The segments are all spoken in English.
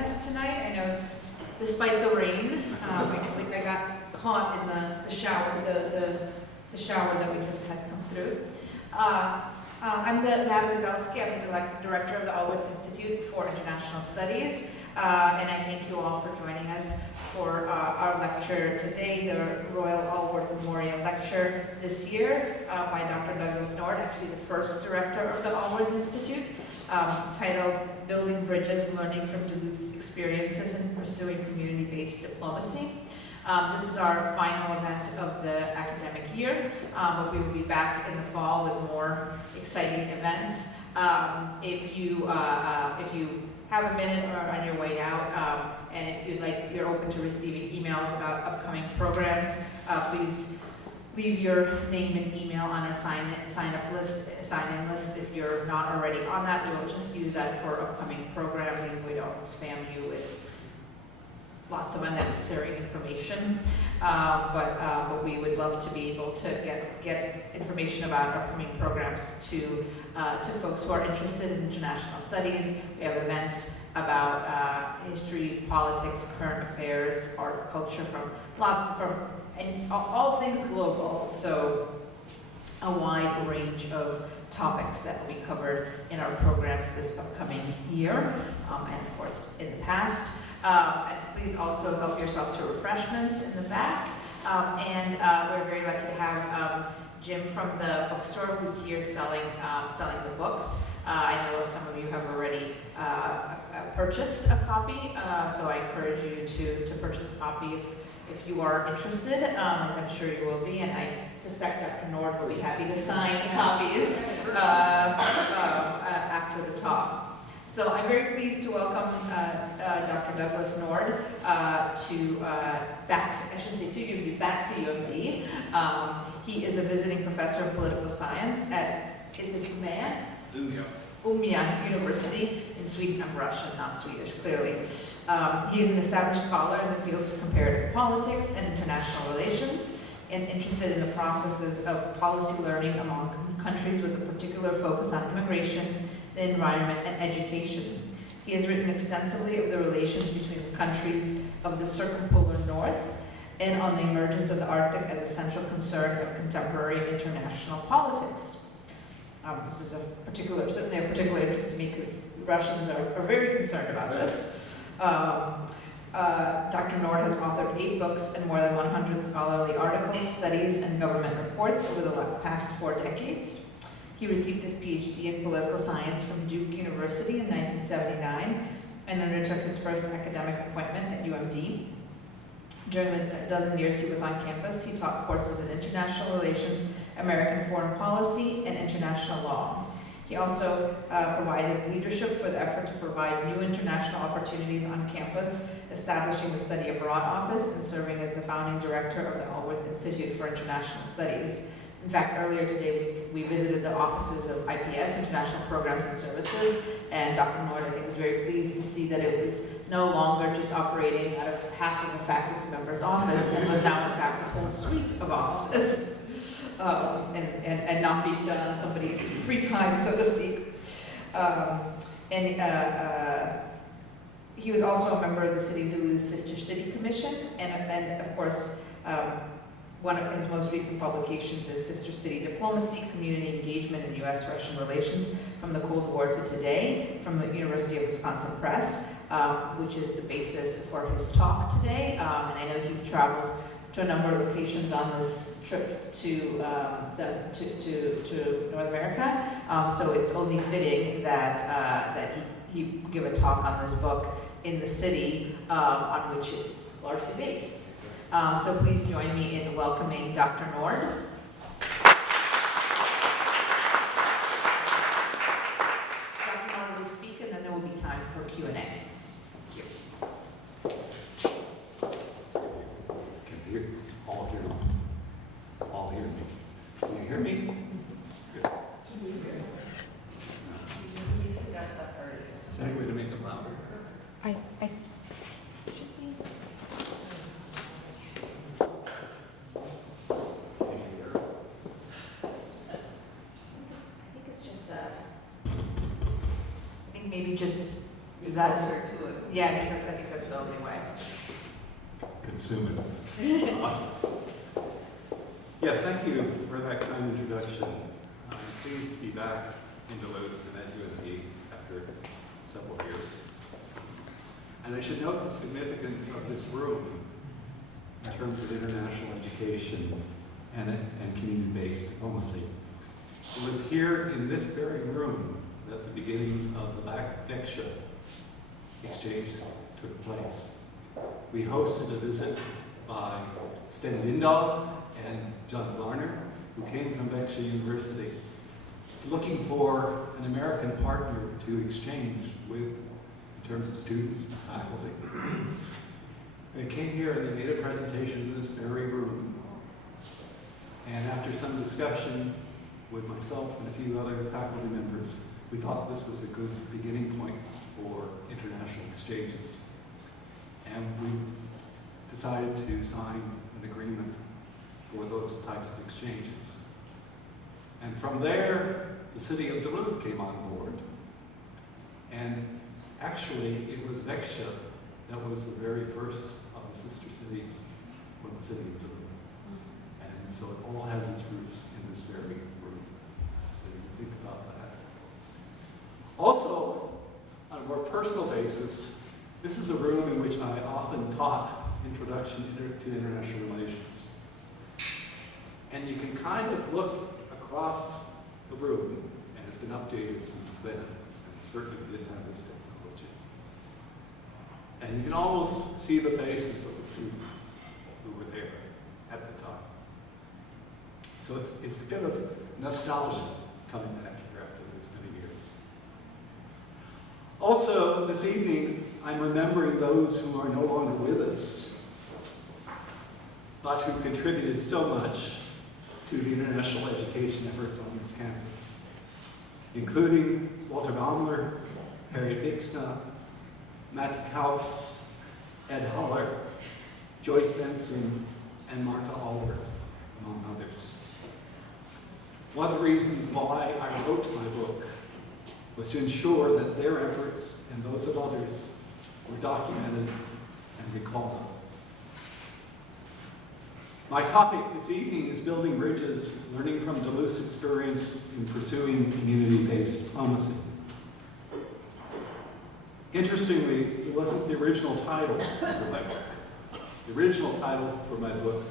us tonight. I know, despite the rain, I got caught in the shower, the shower that we just had come through. I'm Natalie Belsky. I'm the director of the Duluth Institute for International Studies, and I thank you all for joining us for our lecture today, the Royal Allworth Memorial Lecture this year by Dr. Douglas Nord, actually the first director of the Allworth Institute, titled Building Bridges, Learning from Duluth's Experiences and Pursuing Community-Based Diplomacy. This is our final event of the academic year, but we will be back in the fall with more exciting events. If you have a minute or on your way out, and if you're open to receiving emails about upcoming programs, please leave your name and email on our sign-in list. If you're not already on that, we will just use that for upcoming programming. We don't spam you with lots of unnecessary information, but we would love to be able to get information about upcoming programs to folks who are interested in international studies. We have events about history, politics, current affairs, art, culture, and all things global. So a wide range of topics that will be covered in our programs this upcoming year, and of course in the past. And please also help yourself to refreshments in the back. And we're very lucky to have Jim from the bookstore who's here selling the books. I know some of you have already purchased a copy, so I encourage you to purchase a copy if you are interested, as I'm sure you will be, and I suspect Dr. Nord will be happy to sign copies after the talk. So I'm very pleased to welcome Dr. Douglas Nord back to UMD. He is a visiting professor of political science at, is it Umeå University in Sweden. I'm Russian, not Swedish, clearly. He is an established scholar in the fields of comparative politics and international relations, and interested in the processes of policy learning among countries with a particular focus on immigration, the environment, and education. He has written extensively of the relations between the countries of the circumpolar north and on the emergence of the Arctic as a central concern of contemporary international politics. This is certainly a particular interest to me because Russians are very concerned about this. Dr. Nord has authored 8 books and more than 100 scholarly articles, studies, and government reports over the past 4 decades. He received his PhD in political science from Duke University in 1979 and undertook his first academic appointment at UMD. During the dozen years he was on campus, he taught courses in international relations, American foreign policy, and international law. He also provided leadership for the effort to provide new international opportunities on campus, establishing the Study Abroad Office and serving as the founding director of the Allworth Institute for International Studies. In fact, earlier today we visited the offices of IPS, International Programs and Services, and Dr. Nord, I think, was very pleased to see that it was no longer just operating out of half of a faculty member's office, and was now in fact a whole suite of offices, and not being done on somebody's free time, so to speak. He was also a member of the City of Duluth Sister City Commission, and of course, one of his most recent publications is Sister City Diplomacy, Community Engagement in U.S.-Russian Relations from the Cold War to Today, from the University of Wisconsin Press, which is the basis for his talk today. And I know he's traveled to a number of locations on this trip to North America. So it's only fitting that he give a talk on this book in the city on which it's largely based. So please join me in welcoming Dr. Nord. Dr. Nord will speak, and then there will be time for Q&A. Thank you. Can you all hear me? Can you hear me? Good. Is there any way to make it louder? I maybe just, is that, Closer to it. Yeah, I think that's the only way. Consume it. Yes, thank you for that kind introduction. I'm pleased to be back in Duluth and at UND after several years. And I should note the significance of this room in terms of international education and community-based diplomacy. It was here in this very room that the beginnings of the VEXA exchange took place. We hosted a visit by Sten Lindahl and John Garner, who came from VEXA University, looking for an American partner to exchange with in terms of students and faculty. They came here and they made a presentation in this very room. And after some discussion with myself and a few other faculty members, we thought this was a good beginning point for international exchanges. And we decided to sign an agreement for those types of exchanges. And from there, the city of Duluth came on board. And actually, it was VEXA that was the very first of the sister cities for the city of Duluth. And so it all has its roots in this very room. So you can think about that. Also, on a more personal basis, this is a room in which I often taught Introduction to International Relations. And you can kind of look across the room, and it's been updated since then, and certainly we didn't have this technology. And you can almost see the faces of the students who were there at the time. So it's a bit of nostalgia coming back here after this many years. Also, this evening, I'm remembering those who are no longer with us, but who contributed so much to the international education efforts on this campus, including Walter Baumler, Harriet Bixna, Matt Kaups, Ed Holler, Joyce Benson, and Martha Albert, among others. One of the reasons why I wrote my book was to ensure that their efforts and those of others were documented and recalled. My topic this evening is building bridges, learning from Duluth's experience in pursuing community-based diplomacy. Interestingly, it wasn't the original title for my book. The original title for my book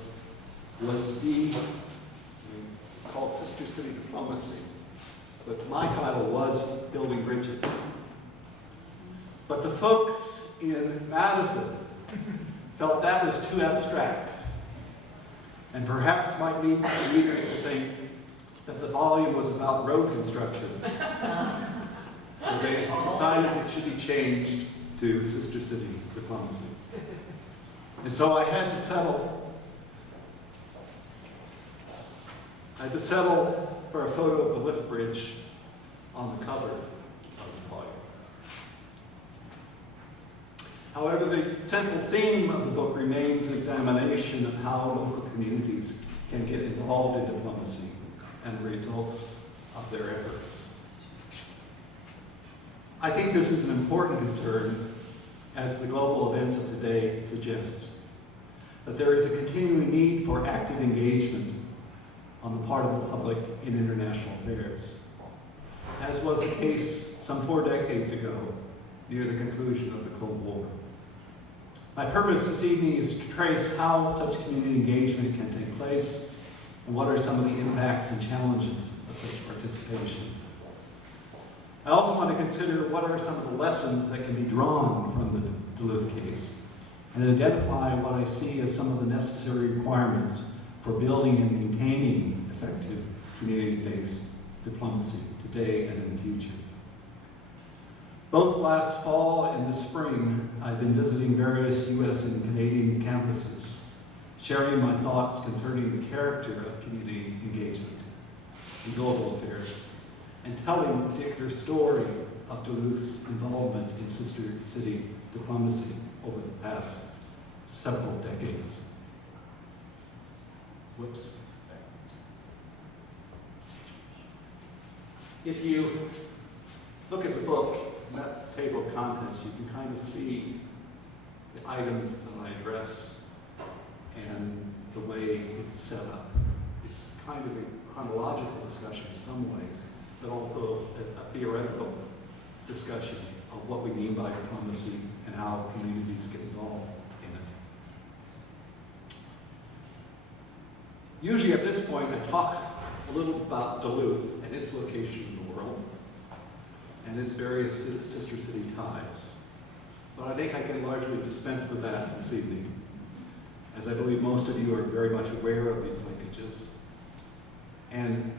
was it's called Sister City Diplomacy, but my title was Building Bridges. But the folks in Madison felt that was too abstract, and perhaps might lead readers to think that the volume was about road construction. So they decided it should be changed to Sister City Diplomacy. And so I had to settle for a photo of the lift bridge on the cover of the volume. However, the central theme of the book remains an examination of how local communities can get involved in diplomacy and the results of their efforts. I think this is an important concern, as the global events of today suggest, that there is a continuing need for active engagement on the part of the public in international affairs, as was the case some 4 decades ago, near the conclusion of the Cold War. My purpose this evening is to trace how such community engagement can take place and what are some of the impacts and challenges of such participation. I also want to consider what are some of the lessons that can be drawn from the Duluth case and identify what I see as some of the necessary requirements for building and maintaining effective community-based diplomacy today and in the future. Both last fall and this spring, I've been visiting various U.S. and Canadian campuses, sharing my thoughts concerning the character of community engagement in global affairs, and telling a particular story of Duluth's involvement in sister city diplomacy over the past several decades. Whoops. If you look at the book, From that table of contents, you can kind of see the items that I address and the way it's set up. It's kind of a chronological discussion in some ways, but also a theoretical discussion of what we mean by diplomacy and how communities get involved in it. Usually at this point, I talk a little about Duluth and its location in the world and its various sister city ties. But I think I can largely dispense with that this evening, as I believe most of you are very much aware of these linkages and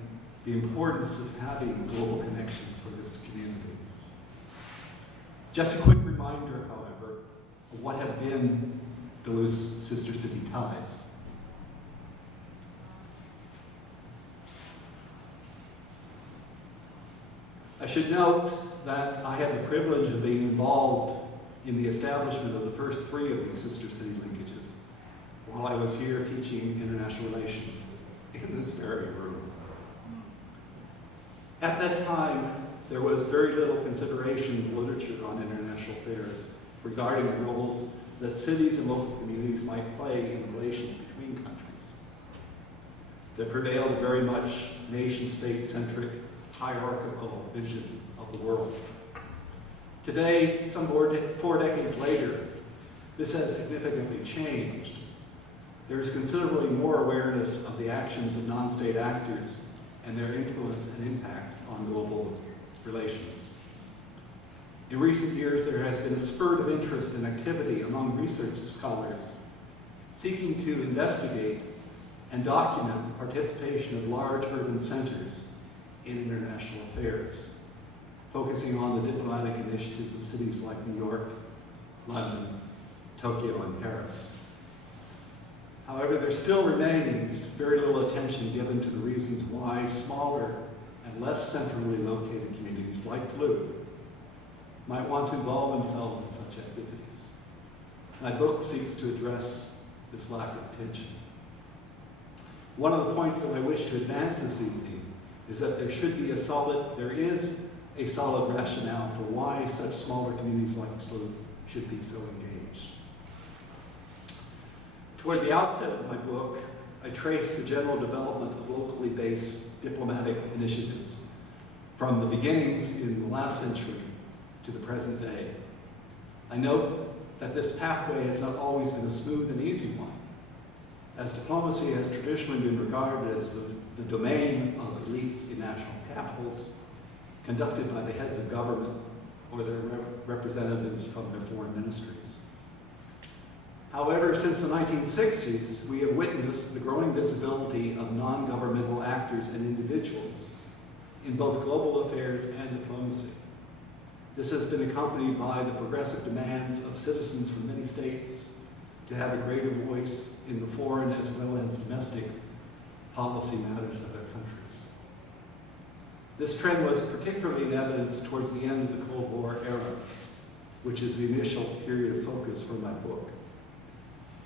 the importance of having global connections for this community. Just a quick reminder, however, of what have been Duluth's sister city ties. I should note that I had the privilege of being involved in the establishment of the first three of these sister city linkages while I was here teaching international relations in this very room. At that time, there was very little consideration in the literature on international affairs regarding the roles that cities and local communities might play in relations between countries. There prevailed a very much nation-state-centric, hierarchical vision of the world. Today, some 4 decades later, this has significantly changed. There is considerably more awareness of the actions of non-state actors and their influence and impact on global relations. In recent years, there has been a spurt of interest and activity among research scholars seeking to investigate and document the participation of large urban centers in international affairs, focusing on the diplomatic initiatives of cities like New York, London, Tokyo, and Paris. However, there still remains very little attention given to the reasons why smaller and less centrally located communities like Duluth might want to involve themselves in such activities. My book seeks to address this lack of attention. One of the points that I wish to advance this evening is that there is a solid rationale for why such smaller communities like Duluth should be so engaged. Toward the outset of my book, I trace the general development of locally based diplomatic initiatives from the beginnings in the last century to the present day. I note that this pathway has not always been a smooth and easy one, as diplomacy has traditionally been regarded as the domain of elites in national capitals, conducted by the heads of government or their representatives from their foreign ministries. However, since the 1960s, we have witnessed the growing visibility of non-governmental actors and individuals in both global affairs and diplomacy. This has been accompanied by the progressive demands of citizens from many states to have a greater voice in the foreign as well as domestic policy matters of their countries. This trend was particularly in evidence towards the end of the Cold War era, which is the initial period of focus for my book.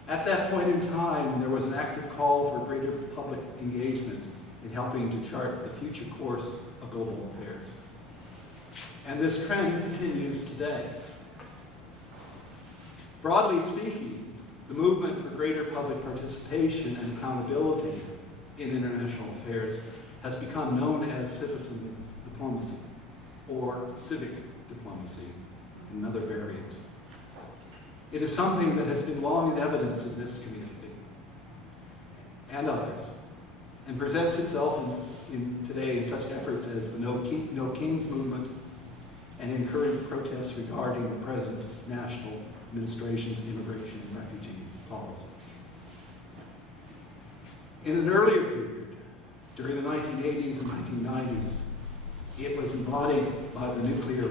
At that point in time, there was an active call for greater public engagement in helping to chart the future course of global affairs. And this trend continues today. Broadly speaking, the movement for greater public participation and accountability in international affairs has become known as citizen diplomacy, or civic diplomacy, another variant. It is something that has been long in evidence in this community and others, and presents itself today in such efforts as the No Kings movement and in current protests regarding the present national administration's immigration and refugee policies. In an earlier period, during the 1980s and 1990s, it was embodied by the nuclear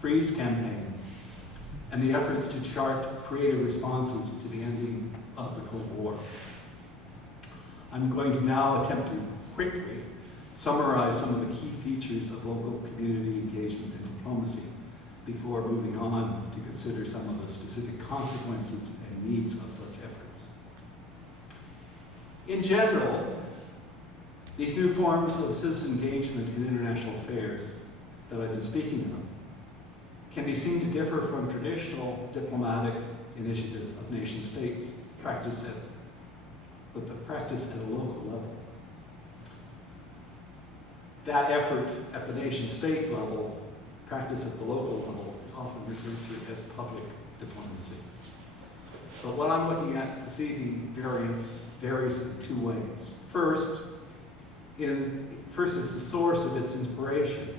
freeze campaign and the efforts to chart creative responses to the ending of the Cold War. I'm going to now attempt to quickly summarize some of the key features of local community engagement and diplomacy before moving on to consider some of the specific consequences and needs of such efforts. In general, these new forms of citizen engagement in international affairs that I've been speaking of can be seen to differ from traditional diplomatic initiatives of nation states practiced at a local level. That effort at the nation-state level, practice at the local level, is often referred to as public diplomacy. But what I'm looking at this evening varies in two ways. First is the source of its inspiration.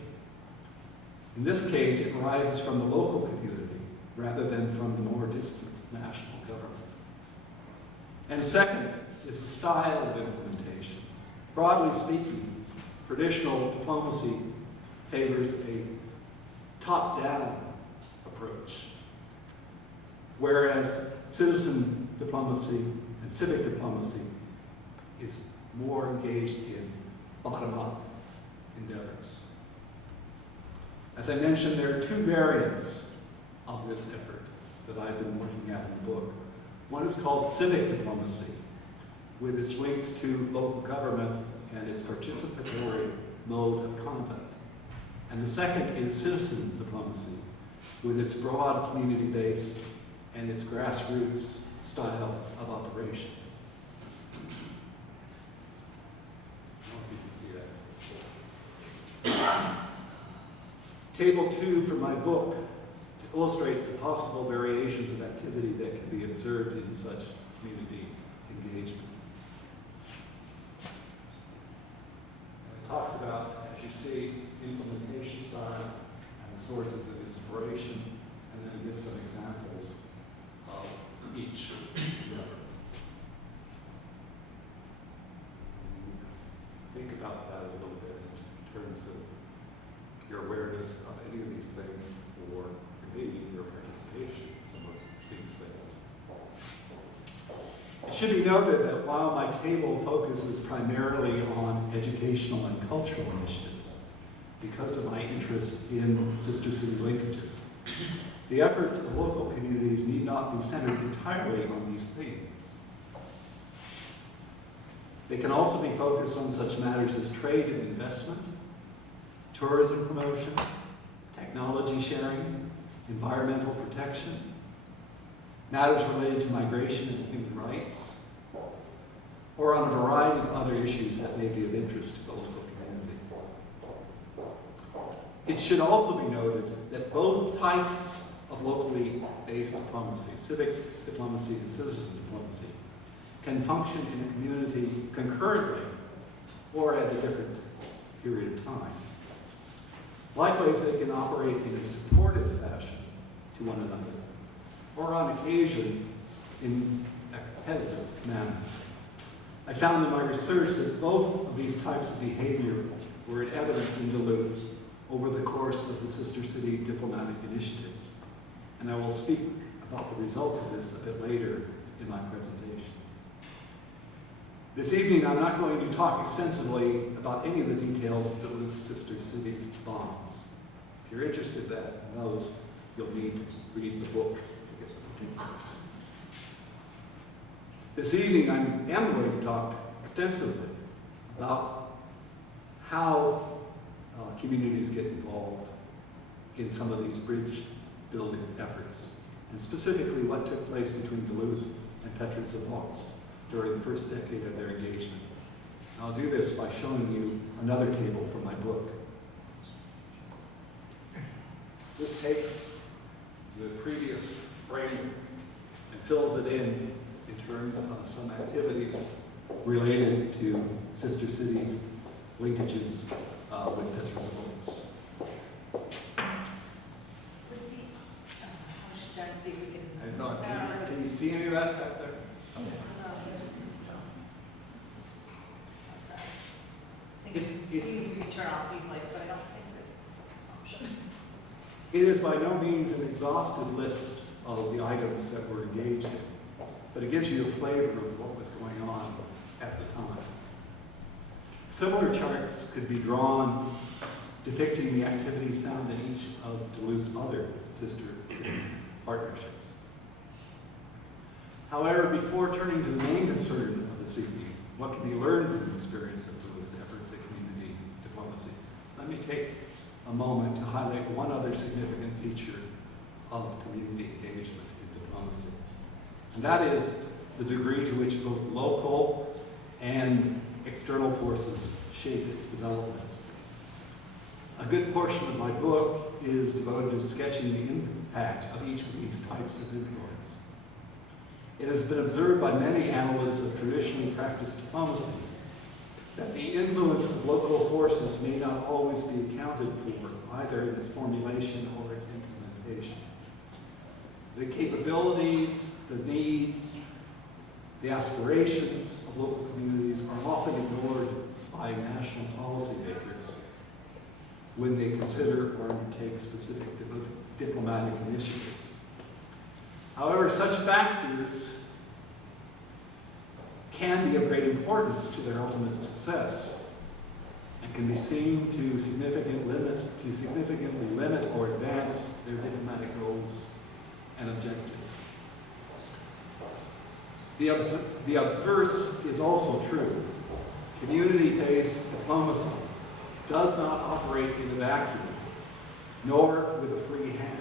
In this case, it arises from the local community rather than from the more distant national government. And second is the style of implementation. Broadly speaking, traditional diplomacy favors a top-down approach, whereas citizen diplomacy and civic diplomacy is more engaged in bottom-up endeavors. As I mentioned, there are two variants of this effort that I've been looking at in the book. One is called civic diplomacy, with its links to local government and its participatory mode of conduct. And the second is citizen diplomacy, with its broad community base and its grassroots style of operation. I don't know if you can see that. Table 2 from my book illustrates the possible variations of activity that can be observed in such community engagement. And it talks about, as you see, implementation style and the sources of inspiration, and then gives some examples of each level. Think about that a little bit in terms of your awareness of any of these things, or maybe your participation in some of these things. It should be noted that while my table focuses primarily on educational and cultural initiatives, because of my interest in sister city linkages, the efforts of local communities need not be centered entirely on these themes. They can also be focused on such matters as trade and investment, tourism promotion, technology sharing, environmental protection, matters related to migration and human rights, or on a variety of other issues that may be of interest to the local community. It should also be noted that both types of locally based diplomacy, civic diplomacy and citizen diplomacy, can function in a community concurrently or at a different period of time. Likewise, they can operate in a supportive fashion to one another, or on occasion in a competitive manner. I found in my research that both of these types of behavior were in evidence in Duluth over the course of the Sister City diplomatic initiatives, and I will speak about the results of this a bit later in my presentation. This evening, I'm not going to talk extensively about any of the details of Duluth's Sister City bonds. If you're interested in those, you'll need to read the book to get the particulars. This evening, I am going to talk extensively about how communities get involved in some of these bridge building efforts, and specifically what took place between Duluth and Petrozavodsk during the first decade of their engagement. And I'll do this by showing you another table from my book. This takes the previous frame and fills it in terms of some activities related to Sister Cities linkages with Petrozavodsk. I was just trying to see if we can. I don't know, can you see any of that back there? I'm sorry. I was thinking, see if we can turn off these lights, but I don't think that's an option. It is by no means an exhaustive list of the items that were engaged in, but it gives you a flavor of what was going on at the time. Similar charts could be drawn depicting the activities found in each of Duluth's other sister city partnerships. However, before turning to the main concern of this evening, what can be learned from the experience of Duluth's efforts at community diplomacy, let me take a moment to highlight one other significant feature of community engagement in diplomacy. And that is the degree to which both local and external forces shape its development. A good portion of my book is devoted to sketching the impact of each of these types of influence. It has been observed by many analysts of traditionally practiced diplomacy that the influence of local forces may not always be accounted for, either in its formulation or its implementation. The capabilities, the needs, the aspirations of local communities are often ignored by national policymakers when they consider or undertake specific diplomatic initiatives. However, such factors can be of great importance to their ultimate success and can be seen to significantly limit or advance their diplomatic goals and objectives. The obverse is also true. Community-based diplomacy does not operate in a vacuum, nor with a free hand.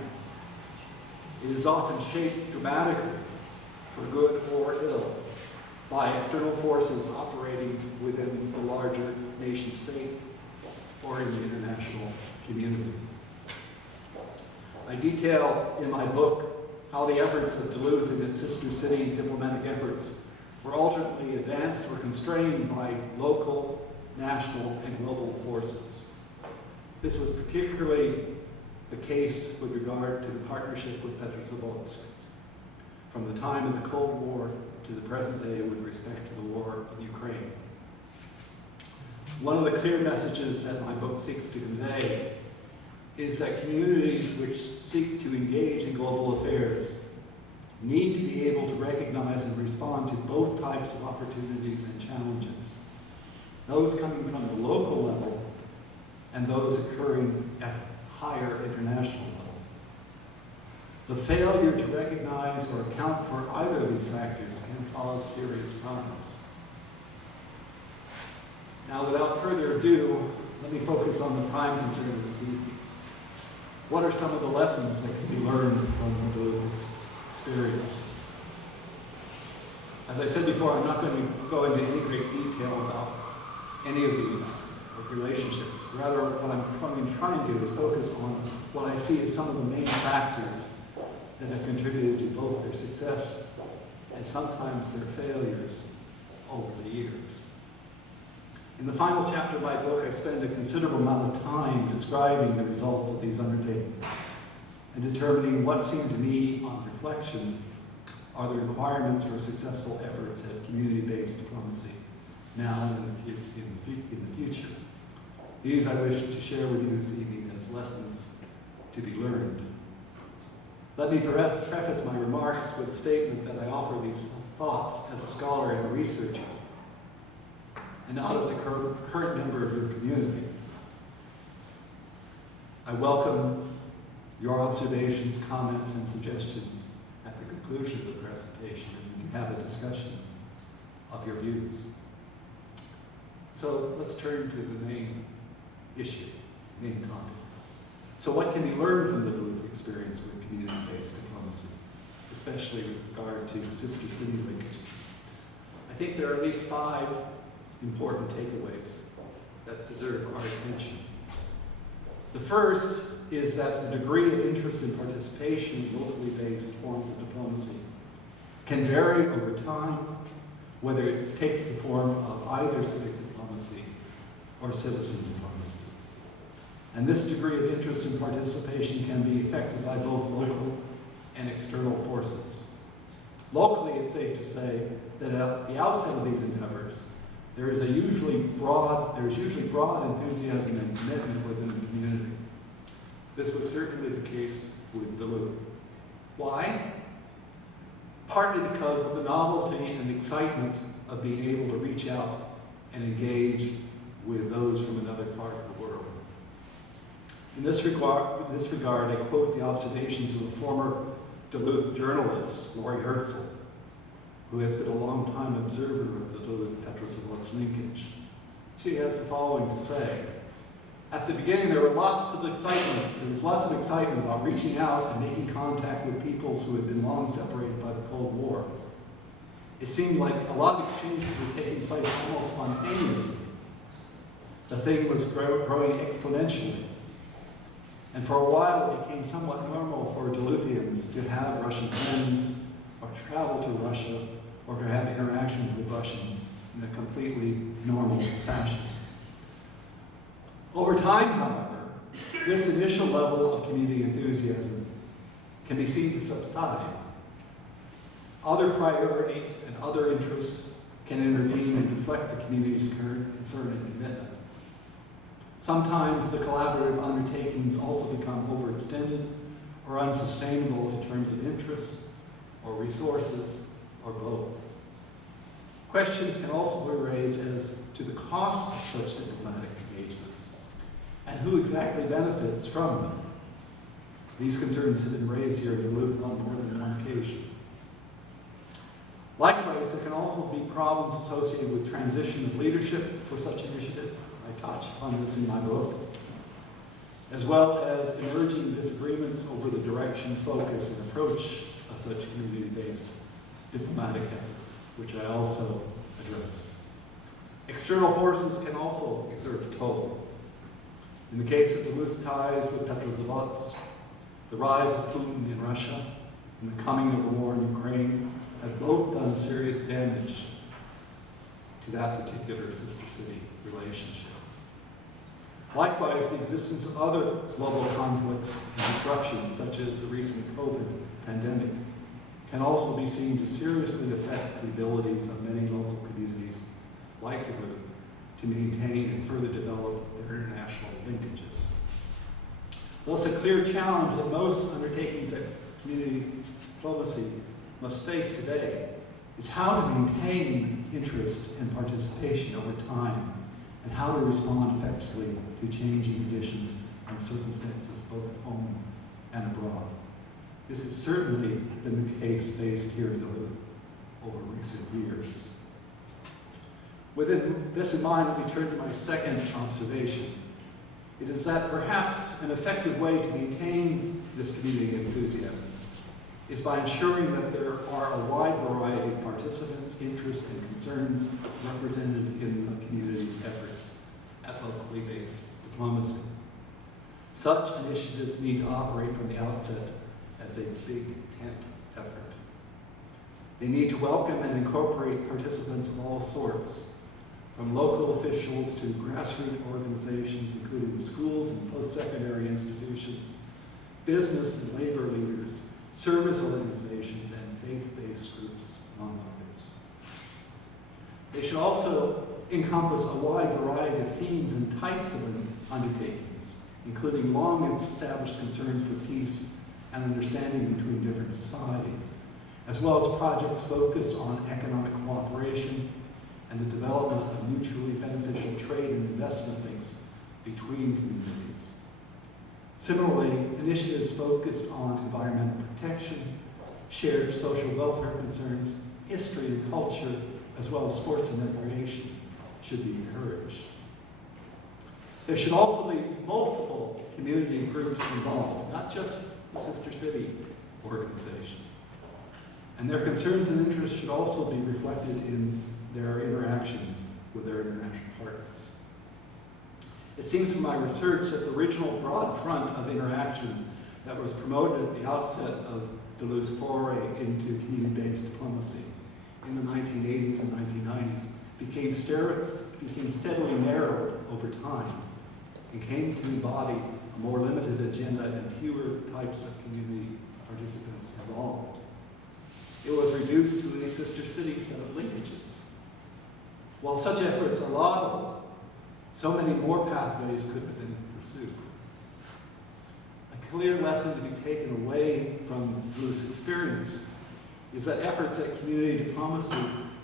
It is often shaped dramatically, for good or ill, by external forces operating within the larger nation-state or in the international community. I detail in my book how the efforts of Duluth and its sister city diplomatic efforts were ultimately advanced or constrained by local, national, and global forces. This was particularly the case with regard to the partnership with Petrozavodsk, from the time of the Cold War to the present day with respect to the war in Ukraine. One of the clear messages that my book seeks to convey is that communities which seek to engage in global affairs need to be able to recognize and respond to both types of opportunities and challenges, those coming from the local level and those occurring at higher international level. The failure to recognize or account for either of these factors can cause serious problems. Now, without further ado, let me focus on the prime concern of this evening. What are some of the lessons that can be learned from the Duluth experience? As I said before, I'm not going to go into any great detail about any of these relationships. Rather, what I'm trying to do is focus on what I see as some of the main factors that have contributed to both their success and sometimes their failures over the years. In the final chapter of my book, I spend a considerable amount of time describing the results of these undertakings and determining what seem to me, on reflection, are the requirements for successful efforts at community-based diplomacy now and in the future. These I wish to share with you this evening as lessons to be learned. Let me preface my remarks with a statement that I offer these thoughts as a scholar and a researcher, and not as a current member of your community. I welcome your observations, comments, and suggestions at the conclusion of the presentation, and we can have a discussion of your views. So let's turn to the main issue, main topic. So what can be learned from the Duluth experience with community-based diplomacy, especially with regard to sister city linkages? I think there are at least 5 important takeaways that deserve our attention. The first is that the degree of interest and participation in locally based forms of diplomacy can vary over time, whether it takes the form of either civic diplomacy or citizen diplomacy. And this degree of interest and participation can be affected by both local and external forces. Locally, it's safe to say that at the outset of these endeavors, there is usually broad enthusiasm and commitment within the community. This was certainly the case with Duluth. Why? Partly because of the novelty and excitement of being able to reach out and engage with those from another part of the world. In this regard, I quote the observations of a former Duluth journalist, Lori Herzl, who has been a long-time observer of the Duluth-Petrozavodsk linkage. She has the following to say: At the beginning, there was lots of excitement about reaching out and making contact with peoples who had been long separated by the Cold War. It seemed like a lot of exchanges were taking place almost spontaneously. The thing was growing exponentially. And for a while, it became somewhat normal for Duluthians to have Russian friends, or travel to Russia, or to have interactions with Russians in a completely normal fashion. Over time, however, this initial level of community enthusiasm can be seen to subside. Other priorities and other interests can intervene and deflect the community's current concern and commitment. Sometimes the collaborative undertakings also become overextended or unsustainable in terms of interests or resources or both. Questions can also be raised as to the cost of such diplomatic engagements and who exactly benefits from them. These concerns have been raised here in Duluth on more than one occasion. Likewise, there can also be problems associated with transition of leadership for such initiatives. I touch on this in my book, as well as emerging disagreements over the direction, focus, and approach of such community-based diplomatic efforts, which I also address. External forces can also exert a toll. In the case of Duluth's ties with Petrozavodsk, the rise of Putin in Russia, and the coming of the war in Ukraine have both done serious damage to that particular sister city relationship. Likewise, the existence of other global conflicts and disruptions, such as the recent COVID pandemic, can also be seen to seriously affect the abilities of many local communities like Duluth to maintain and further develop their international linkages. Thus, a clear challenge that most undertakings at community diplomacy must face today is how to maintain interest and participation over time, and how to respond effectively to changing conditions and circumstances both at home and abroad. This has certainly been the case faced here in Duluth over recent years. With this in mind, let me turn to my second observation. It is that perhaps an effective way to maintain this community enthusiasm is by ensuring that there are a wide variety of participants, interests, and concerns represented in the community's efforts at locally based diplomacy. Such initiatives need to operate from the outset as a big tent effort. They need to welcome and incorporate participants of all sorts, from local officials to grassroots organizations, including schools and post-secondary institutions, business and labor leaders, service organizations, and faith-based groups, among others. They should also encompass a wide variety of themes and types of undertakings, including long-established concern for peace and understanding between different societies, as well as projects focused on economic cooperation and the development of mutually beneficial trade and investment links between communities. Similarly, initiatives focused on environmental protection, shared social welfare concerns, history and culture, as well as sports and recreation should be encouraged. There should also be multiple community groups involved, not just the sister city organization. And their concerns and interests should also be reflected in their interactions with their international partners. It seems from my research that the original broad front of interaction that was promoted at the outset of Duluth's foray into community-based diplomacy in the 1980s and 1990s became steadily narrowed over time and came to embody a more limited agenda and fewer types of community participants involved. It was reduced to a sister city set of linkages. While such efforts are laudable, so many more pathways could have been pursued. A clear lesson to be taken away from Duluth's experience is that efforts at community diplomacy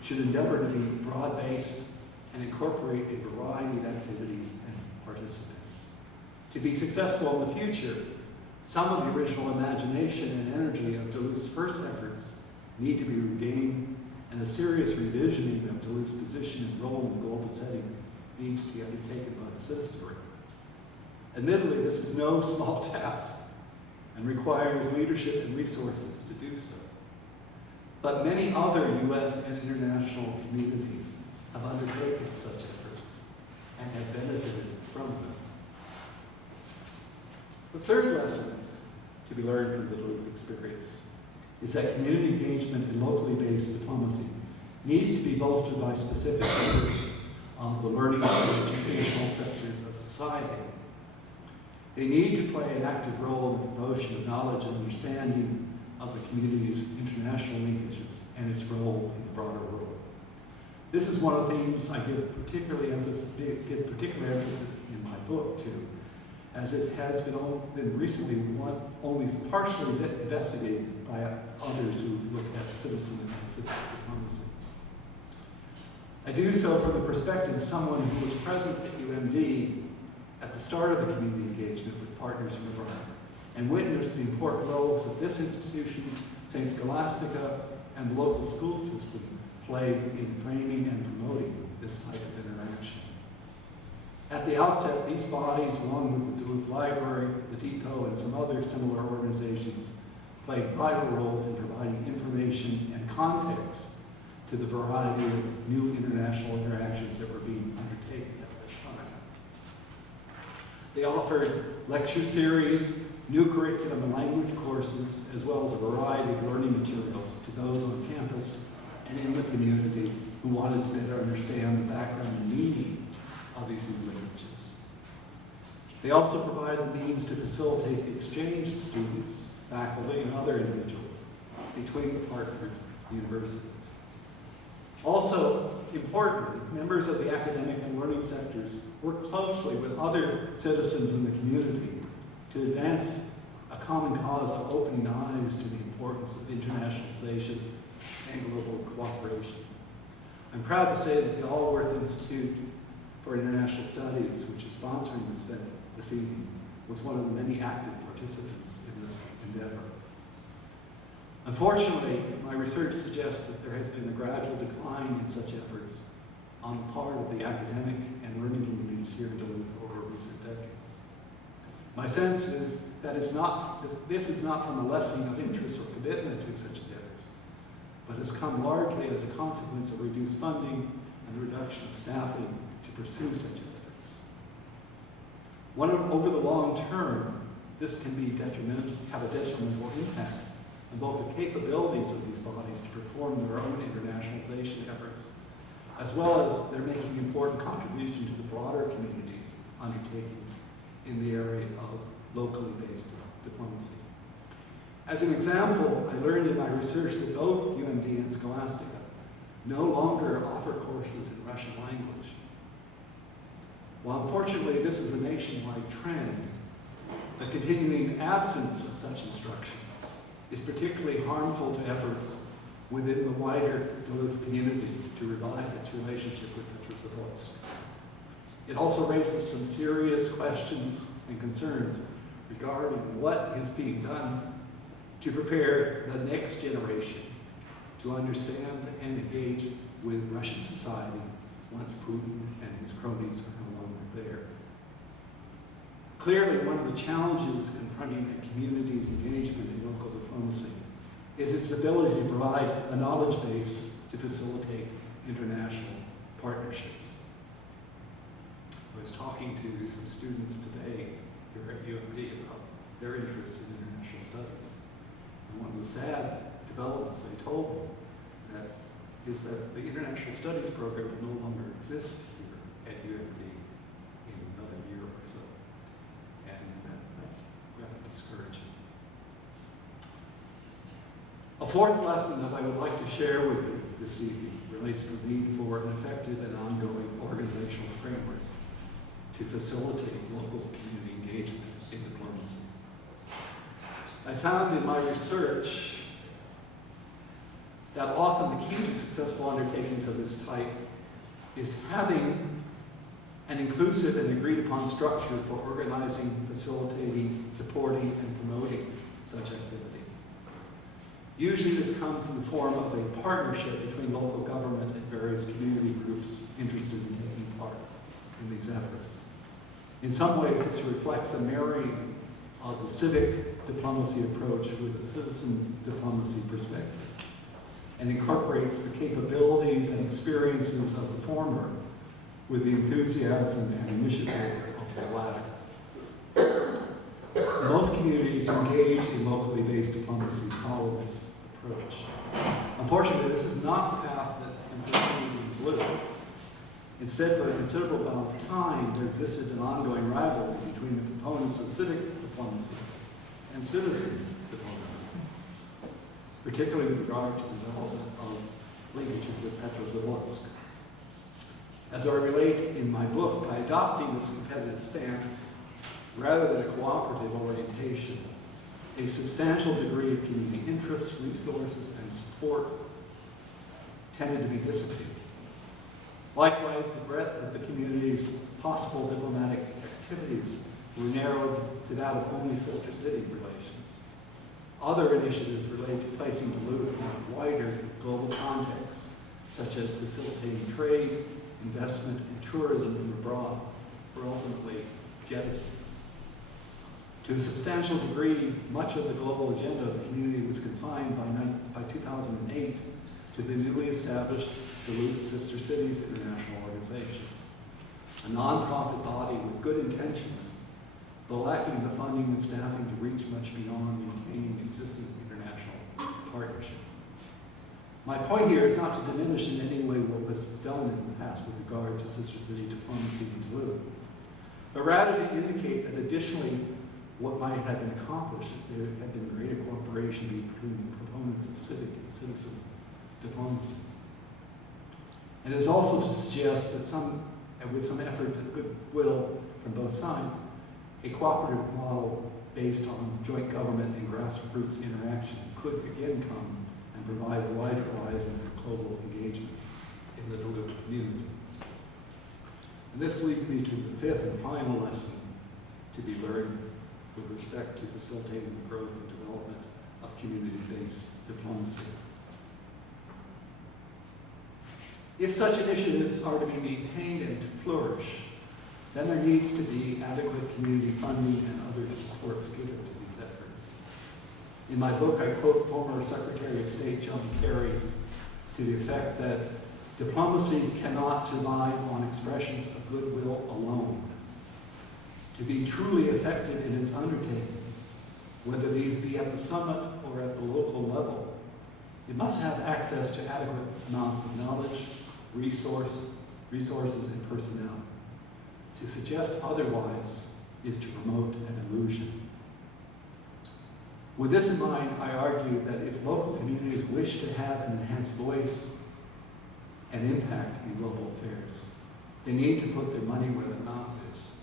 should endeavor to be broad-based and incorporate a variety of activities and participants. To be successful in the future, some of the original imagination and energy of Duluth's first efforts need to be regained, and a serious revisioning of Duluth's position and role in the global setting needs to be undertaken by the citizenry. Admittedly, this is no small task and requires leadership and resources to do so. But many other U.S. and international communities have undertaken such efforts and have benefited from them. The third lesson to be learned from the Duluth experience is that community engagement in locally based diplomacy needs to be bolstered by specific efforts of the learning and educational sectors of society. They need to play an active role in the promotion of knowledge and understanding of the community's international linkages and its role in the broader world. This is one of the themes I give particular emphasis in my book to, as it has been recently only partially investigated by others who look at citizen and civic diplomacy. I do so from the perspective of someone who was present at UMD at the start of the community engagement with partners from abroad and witnessed the important roles that this institution, St. Scholastica, and the local school system played in framing and promoting this type of interaction. At the outset, these bodies, along with the Duluth Library, the Depot, and some other similar organizations, played vital roles in providing information and context to the variety of new international interactions that were being undertaken at that time. They offered lecture series, new curriculum and language courses, as well as a variety of learning materials to those on campus and in the community who wanted to better understand the background and meaning of these new languages. They also provided the means to facilitate the exchange of students, faculty, and other individuals between the partner universities. Also, importantly, members of the academic and learning sectors work closely with other citizens in the community to advance a common cause of opening eyes to the importance of internationalization and global cooperation. I'm proud to say that the Allworth Institute for International Studies, which is sponsoring this event this evening, was one of the many active participants in this endeavor. Unfortunately, my research suggests that there has been a gradual decline in such efforts on the part of the academic and learning communities here in Duluth over recent decades. My sense is that this is not from a lessening of interest or commitment to such endeavors, but has come largely as a consequence of reduced funding and the reduction of staffing to pursue such efforts. Over the long term, this can be have a detrimental impact on both the capabilities of these bodies to perform their own internationalization efforts, as well as they're making important contribution to the broader community's undertakings in the area of locally based diplomacy. As an example, I learned in my research that both UMD and Scholastica no longer offer courses in Russian language. While unfortunately this is a nationwide trend, the continuing absence of such instruction is particularly harmful to efforts within the wider Duluth community to revive its relationship with Petrozavodsk. It also raises some serious questions and concerns regarding what is being done to prepare the next generation to understand and engage with Russian society once Putin and his cronies are no longer there. Clearly, one of the challenges confronting a community's engagement in local diplomacy is its ability to provide a knowledge base to facilitate international partnerships. I was talking to some students today here at UMD about their interest in international studies. And one of the sad developments they told me is that the international studies program will no longer exist here at UMD in another year or so. And that's rather discouraging. A fourth lesson that I would like to share with you this evening relates to the need for an effective and ongoing organizational framework to facilitate local community engagement in diplomacy. I found in my research that often the key to successful undertakings of this type is having an inclusive and agreed upon structure for organizing, facilitating, supporting, and promoting such activity. Usually this comes in the form of a partnership between local government and various community groups interested in taking part in these efforts. In some ways, this reflects a marrying of the civic diplomacy approach with the citizen diplomacy perspective, and incorporates the capabilities and experiences of the former with the enthusiasm and initiative of the latter. Most communities engaged in locally based diplomacy follow this approach. Unfortunately, this is not the path that has been pursued in Duluth. Instead, for a considerable amount of time, there existed an ongoing rivalry between the components of civic diplomacy and citizen diplomacy, particularly with regard to the development of linkages with Petrozavodsk. As I relate in my book, by adopting this competitive stance, rather than a cooperative orientation, a substantial degree of community interest, resources, and support tended to be dissipated. Likewise, the breadth of the community's possible diplomatic activities were narrowed to that of only sister city relations. Other initiatives relate to placing Duluth in a wider global context, such as facilitating trade, investment, and tourism from abroad, were ultimately jettisoned. To a substantial degree, much of the global agenda of the community was consigned by 2008 to the newly established Duluth Sister Cities International Organization, a nonprofit body with good intentions, but lacking the funding and staffing to reach much beyond maintaining existing international partnership. My point here is not to diminish in any way what was done in the past with regard to sister city diplomacy in Duluth, but rather to indicate that additionally, what might have been accomplished if there had been greater cooperation between proponents of civic and citizen diplomacy. And it is also to suggest that with some efforts of goodwill from both sides, a cooperative model based on joint government and grassroots interaction could again come and provide a wider horizon for global engagement in the Duluth community. And this leads me to the fifth and final lesson to be learned with respect to facilitating the growth and development of community-based diplomacy. If such initiatives are to be maintained and to flourish, then there needs to be adequate community funding and other supports given to these efforts. In my book, I quote former Secretary of State John Kerry to the effect that diplomacy cannot survive on expressions of goodwill alone. To be truly effective in its undertakings, whether these be at the summit or at the local level, it must have access to adequate amounts of knowledge, resources, and personnel. To suggest otherwise is to promote an illusion. With this in mind, I argue that if local communities wish to have an enhanced voice and impact in global affairs, they need to put their money where their mouth is.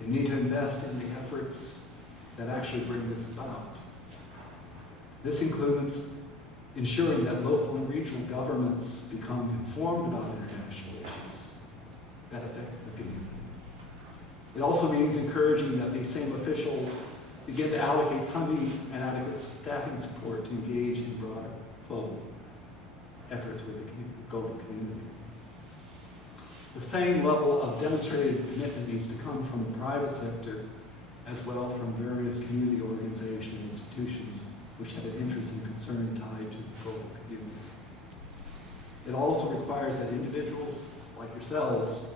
They need to invest in the efforts that actually bring this about. This includes ensuring that local and regional governments become informed about international issues that affect the community. It also means encouraging that these same officials begin to allocate funding and adequate staffing support to engage in broader global efforts with the global community. The same level of demonstrated commitment needs to come from the private sector as well from various community organizations and institutions which have an interest and concern tied to the global community. It also requires that individuals like yourselves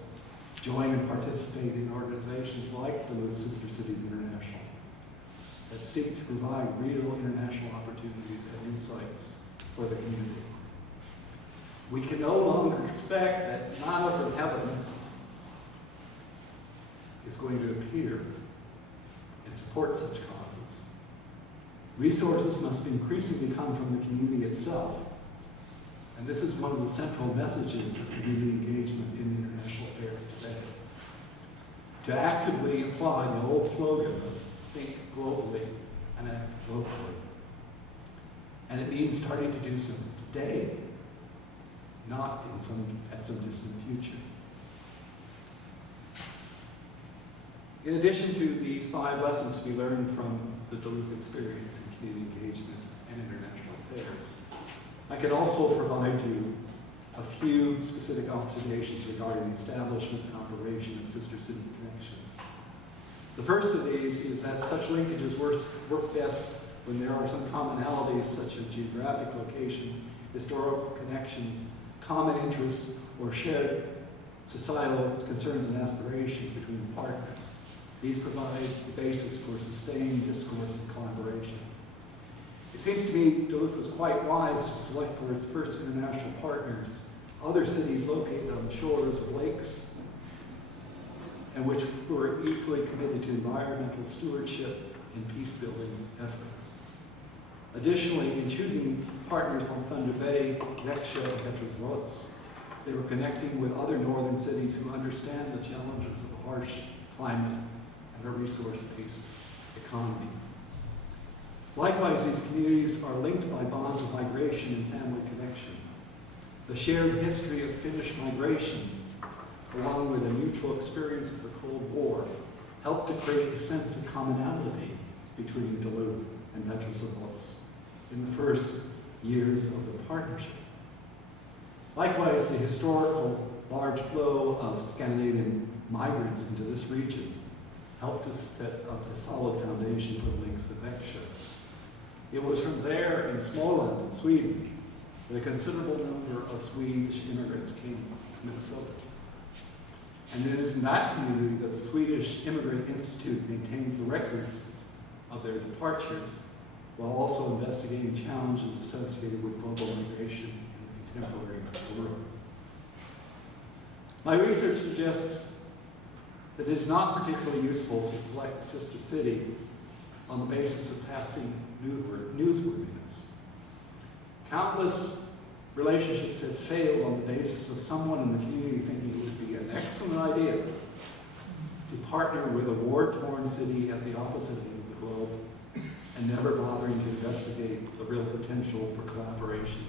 join and participate in organizations like Duluth Sister Cities International that seek to provide real international opportunities and insights for the community. We can no longer expect that manna from heaven is going to appear and support such causes. Resources must increasingly come from the community itself. And this is one of the central messages of community engagement in international affairs today. To actively apply the old slogan of think globally and act locally. And it means starting to do so today, not at some distant future. In addition to these 5 lessons to be learned from the Duluth experience in community engagement and international affairs, I can also provide you a few specific observations regarding the establishment and operation of sister city connections. The first of these is that such linkages work best when there are some commonalities such as geographic location, historical connections, common interests, or shared societal concerns and aspirations between the partners. These provide the basis for sustained discourse and collaboration. It seems to me Duluth was quite wise to select for its first international partners other cities located on the shores of lakes and which were equally committed to environmental stewardship and peace-building efforts. Additionally, in choosing partners like Thunder Bay, Vecchia, and Petrozavodsk, they were connecting with other northern cities who understand the challenges of a harsh climate and a resource-based economy. Likewise, these communities are linked by bonds of migration and family connection. The shared history of Finnish migration, along with a mutual experience of the Cold War, helped to create a sense of commonality between Duluth and Petrozavodsk in the first years of the partnership. Likewise, the historical large flow of Scandinavian migrants into this region helped to set up a solid foundation for the links with Växjö. It was from there in Småland in Sweden that a considerable number of Swedish immigrants came to Minnesota. And it is in that community that the Swedish Immigrant Institute maintains the records of their departures while also investigating challenges associated with global migration in the contemporary world. My research suggests that it is not particularly useful to select a sister city on the basis of passing newsworthiness. Countless relationships have failed on the basis of someone in the community thinking it would be an excellent idea to partner with a war-torn city at the opposite end of the globe and never bothering to investigate the real potential for collaboration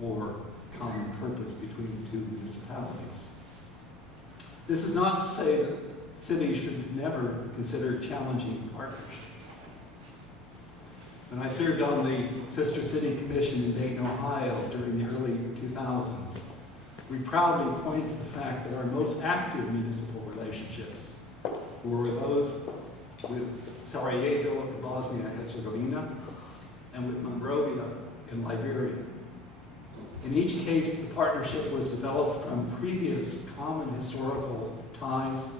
or common purpose between the two municipalities. This is not to say that cities should never consider challenging partnerships. When I served on the Sister City Commission in Dayton, Ohio during the early 2000s, we proudly pointed to the fact that our most active municipal relationships were those with Sarajevo in Bosnia and Herzegovina and with Monrovia in Liberia. In each case, the partnership was developed from previous common historical ties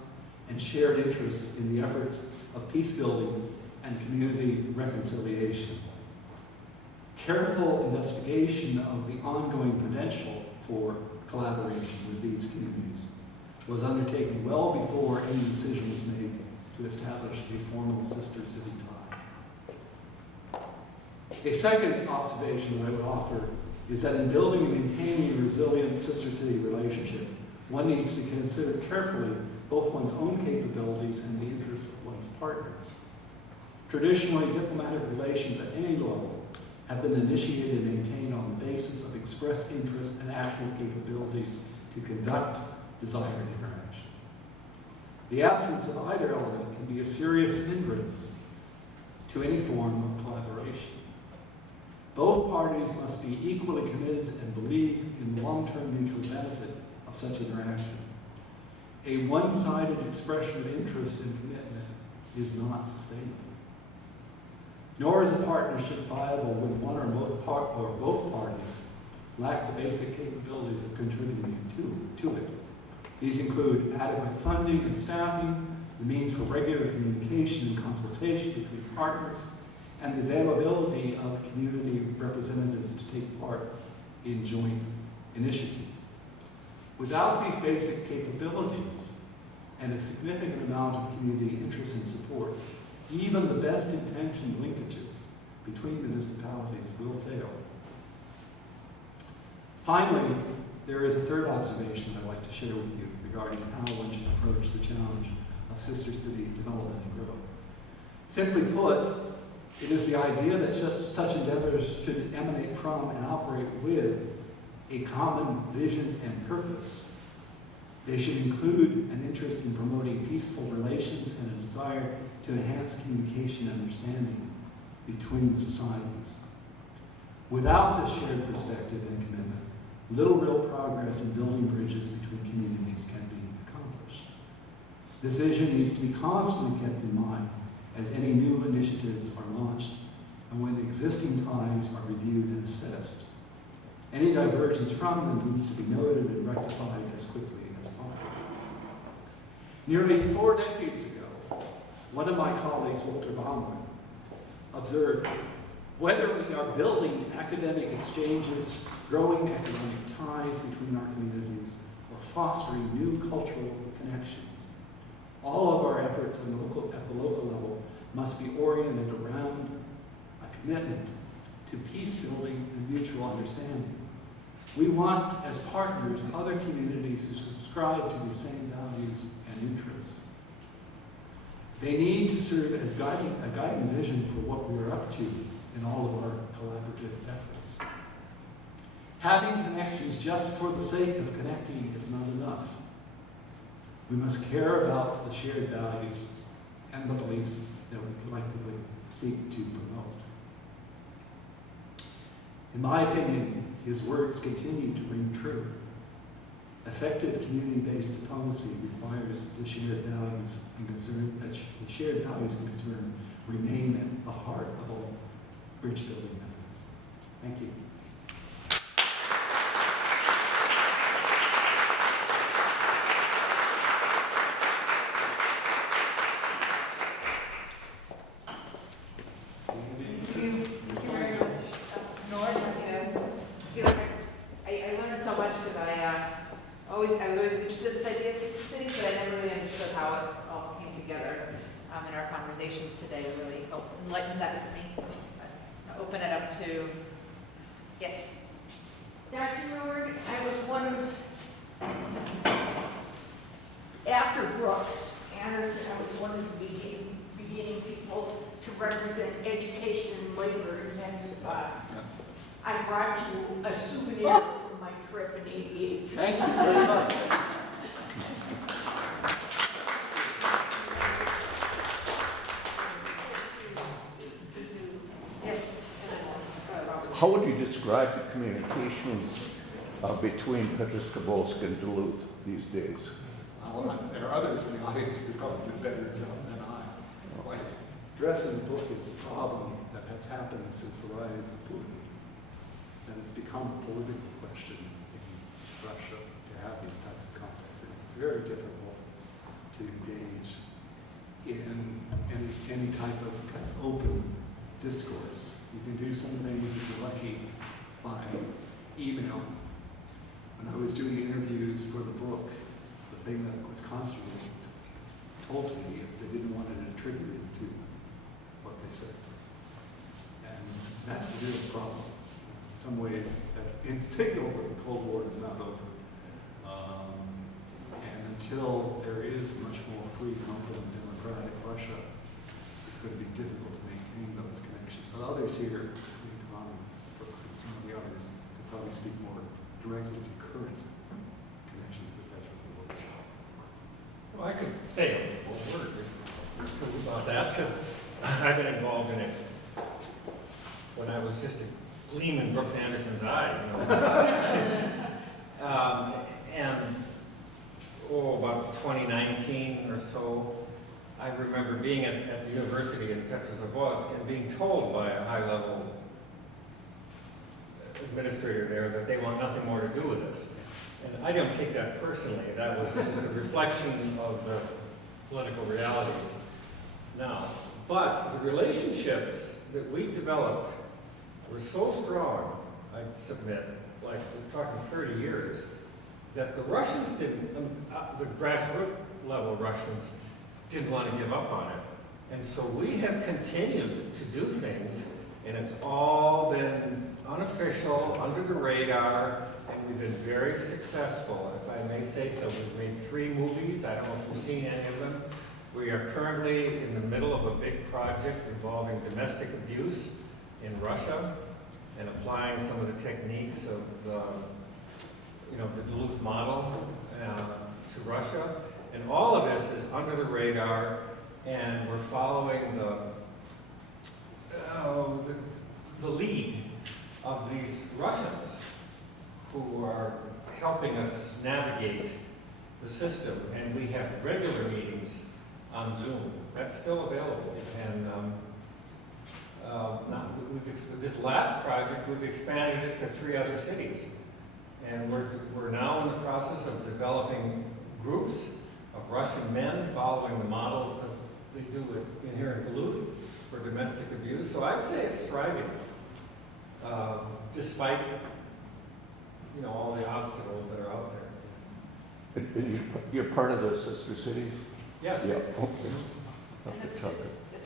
and shared interests in the efforts of peace building and community reconciliation. Careful investigation of the ongoing potential for collaboration with these communities was undertaken well before any decision was made to establish a formal sister city tie. A second observation that I would offer is that in building and maintaining a resilient sister city relationship, one needs to consider carefully both one's own capabilities and the interests of one's partners. Traditionally, diplomatic relations at any level have been initiated and maintained on the basis of expressed interest and actual capabilities to conduct desired interaction. The absence of either element can be a serious hindrance to any form of collaboration. Both parties must be equally committed and believe in the long-term mutual benefit of such interaction. A one-sided expression of interest and commitment is not sustainable. Nor is a partnership viable when one or both parties lack the basic capabilities of contributing to it. These include adequate funding and staffing, the means for regular communication and consultation between partners, and the availability of community representatives to take part in joint initiatives. Without these basic capabilities and a significant amount of community interest and support, even the best intentioned linkages between municipalities will fail. Finally, there is a third observation I'd like to share with you regarding how one should approach the challenge of sister city development and growth. Simply put, it is the idea that such endeavors should emanate from and operate with a common vision and purpose. They should include an interest in promoting peaceful relations and a desire to enhance communication and understanding between societies. Without this shared perspective and commitment, little real progress in building bridges between communities can be accomplished. This vision needs to be constantly kept in mind as any new initiatives are launched and when existing ties are reviewed and assessed. Any divergence from them needs to be noted and rectified as quickly as possible. Nearly 4 decades ago, one of my colleagues, Walter Baumwood, observed, whether we are building academic exchanges, growing economic ties between our communities, or fostering new cultural connections, all of our efforts at the local level must be oriented around a commitment to peace building and mutual understanding. We want, as partners, other communities who subscribe to the same values and interests. They need to serve as a guiding vision for what we are up to in all of our collaborative efforts. Having connections just for the sake of connecting is not enough. We must care about the shared values and the beliefs that we collectively seek to promote. In my opinion, his words continue to ring true. Effective community-based diplomacy requires the shared values and concern remain at the heart of all bridge building efforts. Thank you. I was always interested in this idea of sister cities, but I never really understood how it all came together. In our conversations today, it really helped enlighten that for me. I'll open it up to, yes. Dr. Nord, I was one of, after Brooks Anderson, I was one of the beginning people to represent education and labor in Men's Spot. I brought you a souvenir from my trip in '88. Thank you very much. Yes. How would you describe the communications between Petroskabelsk and Duluth these days? Well, there are others in the audience who could probably do a better job than I. What address in the book is the problem that has happened since the rise of Putin. And it's become a political question in Russia to have these types of contacts. It's very difficult to engage in any type of open discourse. You can do some things if you're lucky by email. When I was doing interviews for the book, the thing that was constantly told to me is they didn't want it attributed to what they said. And that's a real problem. In some ways, it signals that the Cold War is not over. And until there is much more free, open, democratic Russia, it's going to be difficult to maintain those connections. But others here, including Tom and Brooks and some of the others, could probably speak more directly to current connections with Petroskabelsk. Well, I could say a word about that because I've been involved in it when I was just a gleam in Brooks Anderson's eye. About 2019 or so, I remember being at the university in Petrozavodsk and being told by a high-level administrator there that they want nothing more to do with us. And I don't take that personally. That was just a reflection of the political realities now. But the relationships that we developed were so strong, I'd submit, like we're talking 30 years, that the Russians didn't, the grassroots level Russians didn't want to give up on it. And so we have continued to do things, and it's all been unofficial, under the radar, and we've been very successful, if I may say so. We've made 3 movies. I don't know if you've seen any of them. We are currently in the middle of a big project involving domestic abuse in Russia and applying some of the techniques of the Duluth model to Russia. And all of this is under the radar, and we're following the lead of these Russians who are helping us navigate the system, and we have regular meetings on Zoom. That's still available, and this last project, we've expanded it to 3 other cities. And we're now in the process of developing groups of Russian men following the models that they do in here in Duluth for domestic abuse. So I'd say it's thriving, despite, you know, all the obstacles that are out there. You're part of the sister cities? Yes. Yeah, okay. And it's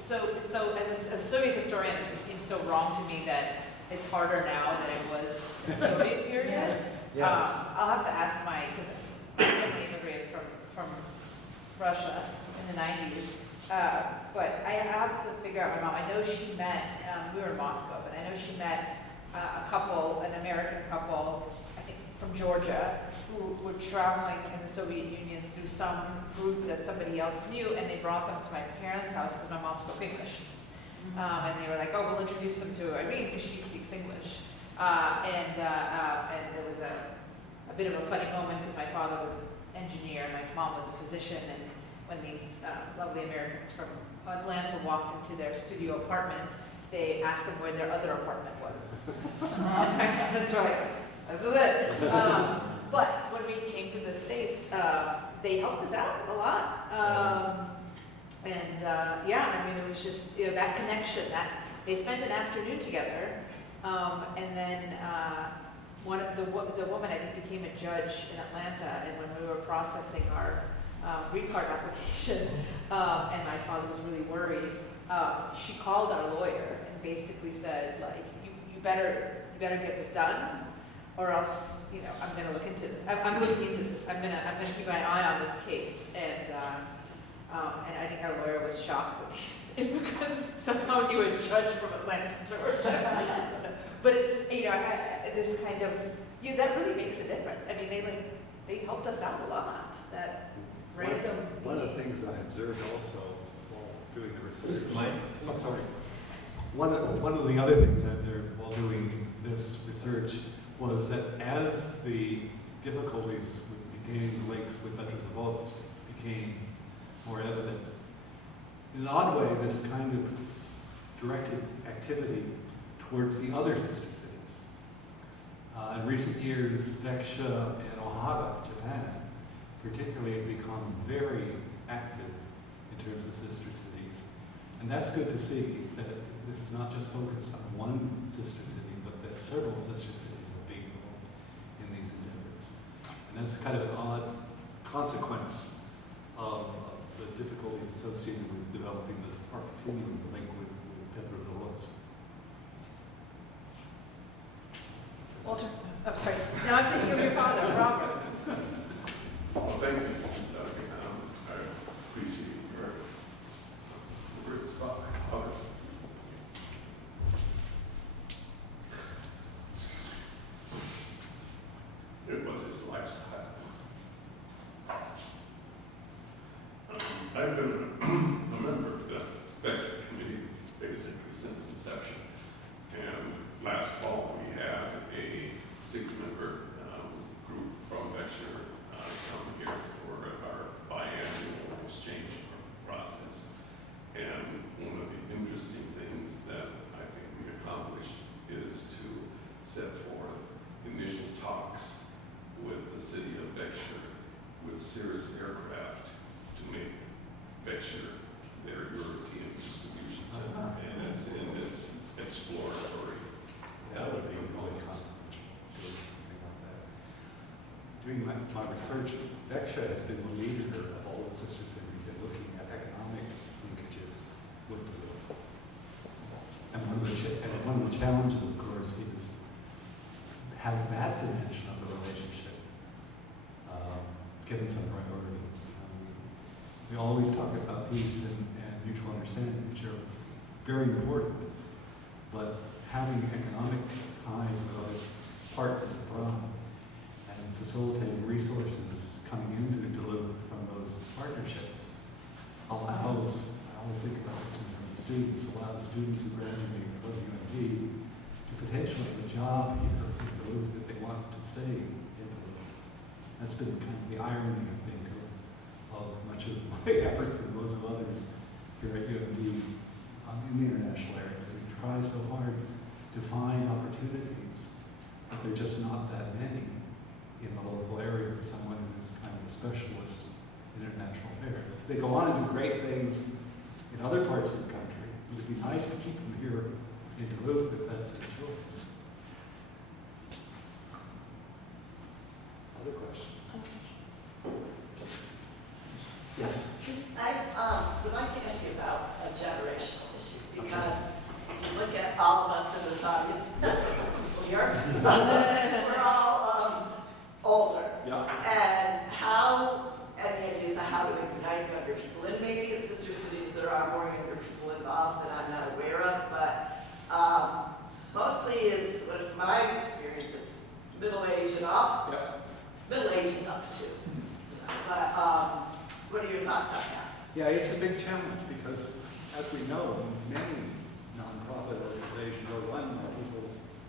so, as a Soviet historian, it seems so wrong to me that it's harder now than it was in the Soviet period. Yes. I'll have to ask because my family immigrated from Russia in the 90s. But I have to figure out my mom. I know she met, we were in Moscow, but I know she met a couple, an American couple, I think from Georgia, who were traveling in the Soviet Union through some group that somebody else knew, and they brought them to my parents' house because my mom spoke English. And they were like, oh, we'll introduce them to Irene because she speaks English. And there was a bit of a funny moment because my father was an engineer, my mom was a physician, and when these lovely Americans from Atlanta walked into their studio apartment, they asked them where their other apartment was. And my parents were like, this is it. But when we came to the States, they helped us out a lot. Yeah, I mean, it was just, you know, that connection, that they spent an afternoon together. And then the woman, I think, became a judge in Atlanta, and when we were processing our green card application, and my father was really worried, she called our lawyer and basically said, like, you better get this done, or else, you know, I'm going to look into this. I'm looking into this. I'm gonna keep my eye on this case. And I think our lawyer was shocked that these immigrants somehow knew a judge from Atlanta, Georgia. But you know, this kind of, that really makes a difference. I mean, they helped us out a lot. That random. One of the things I observed also while doing the research. Mike? Sorry. One of the other things I observed while doing this research was that as the difficulties with gaining links with Petrozavodsk became more evident, in an odd way, this kind of directed activity towards the other sister cities. In recent years, Daksha and Ohata, Japan, particularly have become very active in terms of sister cities. And that's good to see that this is not just focused on one sister city, but that several sister cities are being involved in these endeavors. And that's kind of an odd consequence of the difficulties associated with developing or continuing the link with Petrozavodsk. Walter, I'm sorry. Now I'm thinking of your father, Robert. Well, thank you, Doug. I appreciate your words about my father. Excuse me. It was his lifestyle. I've been a member of the Veteran Committee basically since inception. And last fall, we had a 6-member group from Veteran come here for our biannual exchange process. And one of the interesting things that I think we accomplished is to set forth initial talks with the city of Veksur, with Cirrus Aircraft, to make Veksur their European distribution center. And it's in its exploratory. That would be really consequential, doing something like that. Doing my research, Veksur has been the leader of all the sister cities in looking at economic linkages with the Duluth. And one of the challenges, of course, is having that dimension of the relationship given some priority. We always talk about peace and mutual understanding, which are very important, but having economic ties with other partners abroad and facilitating resources coming into Duluth from those partnerships allows, I always think about this in terms of students, allows students who graduate from UND to potentially have a job here in Duluth if they want to stay in Duluth. That's been kind of the irony, I think, of much of my efforts and those of others here at UMD in the international area. We try so hard to find opportunities, but there are just not that many in the local area for someone who's kind of a specialist in international affairs. They go on and do great things in other parts of the country. It would be nice to keep them here in Duluth if that's their choice. Other questions? Yes. I would like to ask you about a generational issue, because if you look at all of us in this audience, except for some people here, we're all older. Yeah. And how, any ideas of how to ignite younger people, and maybe it's sister cities there are more younger people involved that I'm not aware of, but mostly it's, what my experience, it's middle age and up. Yep. Middle age is up too, but what are your thoughts on that? Yeah, it's a big challenge because, as we know, many nonprofit organizations are run by people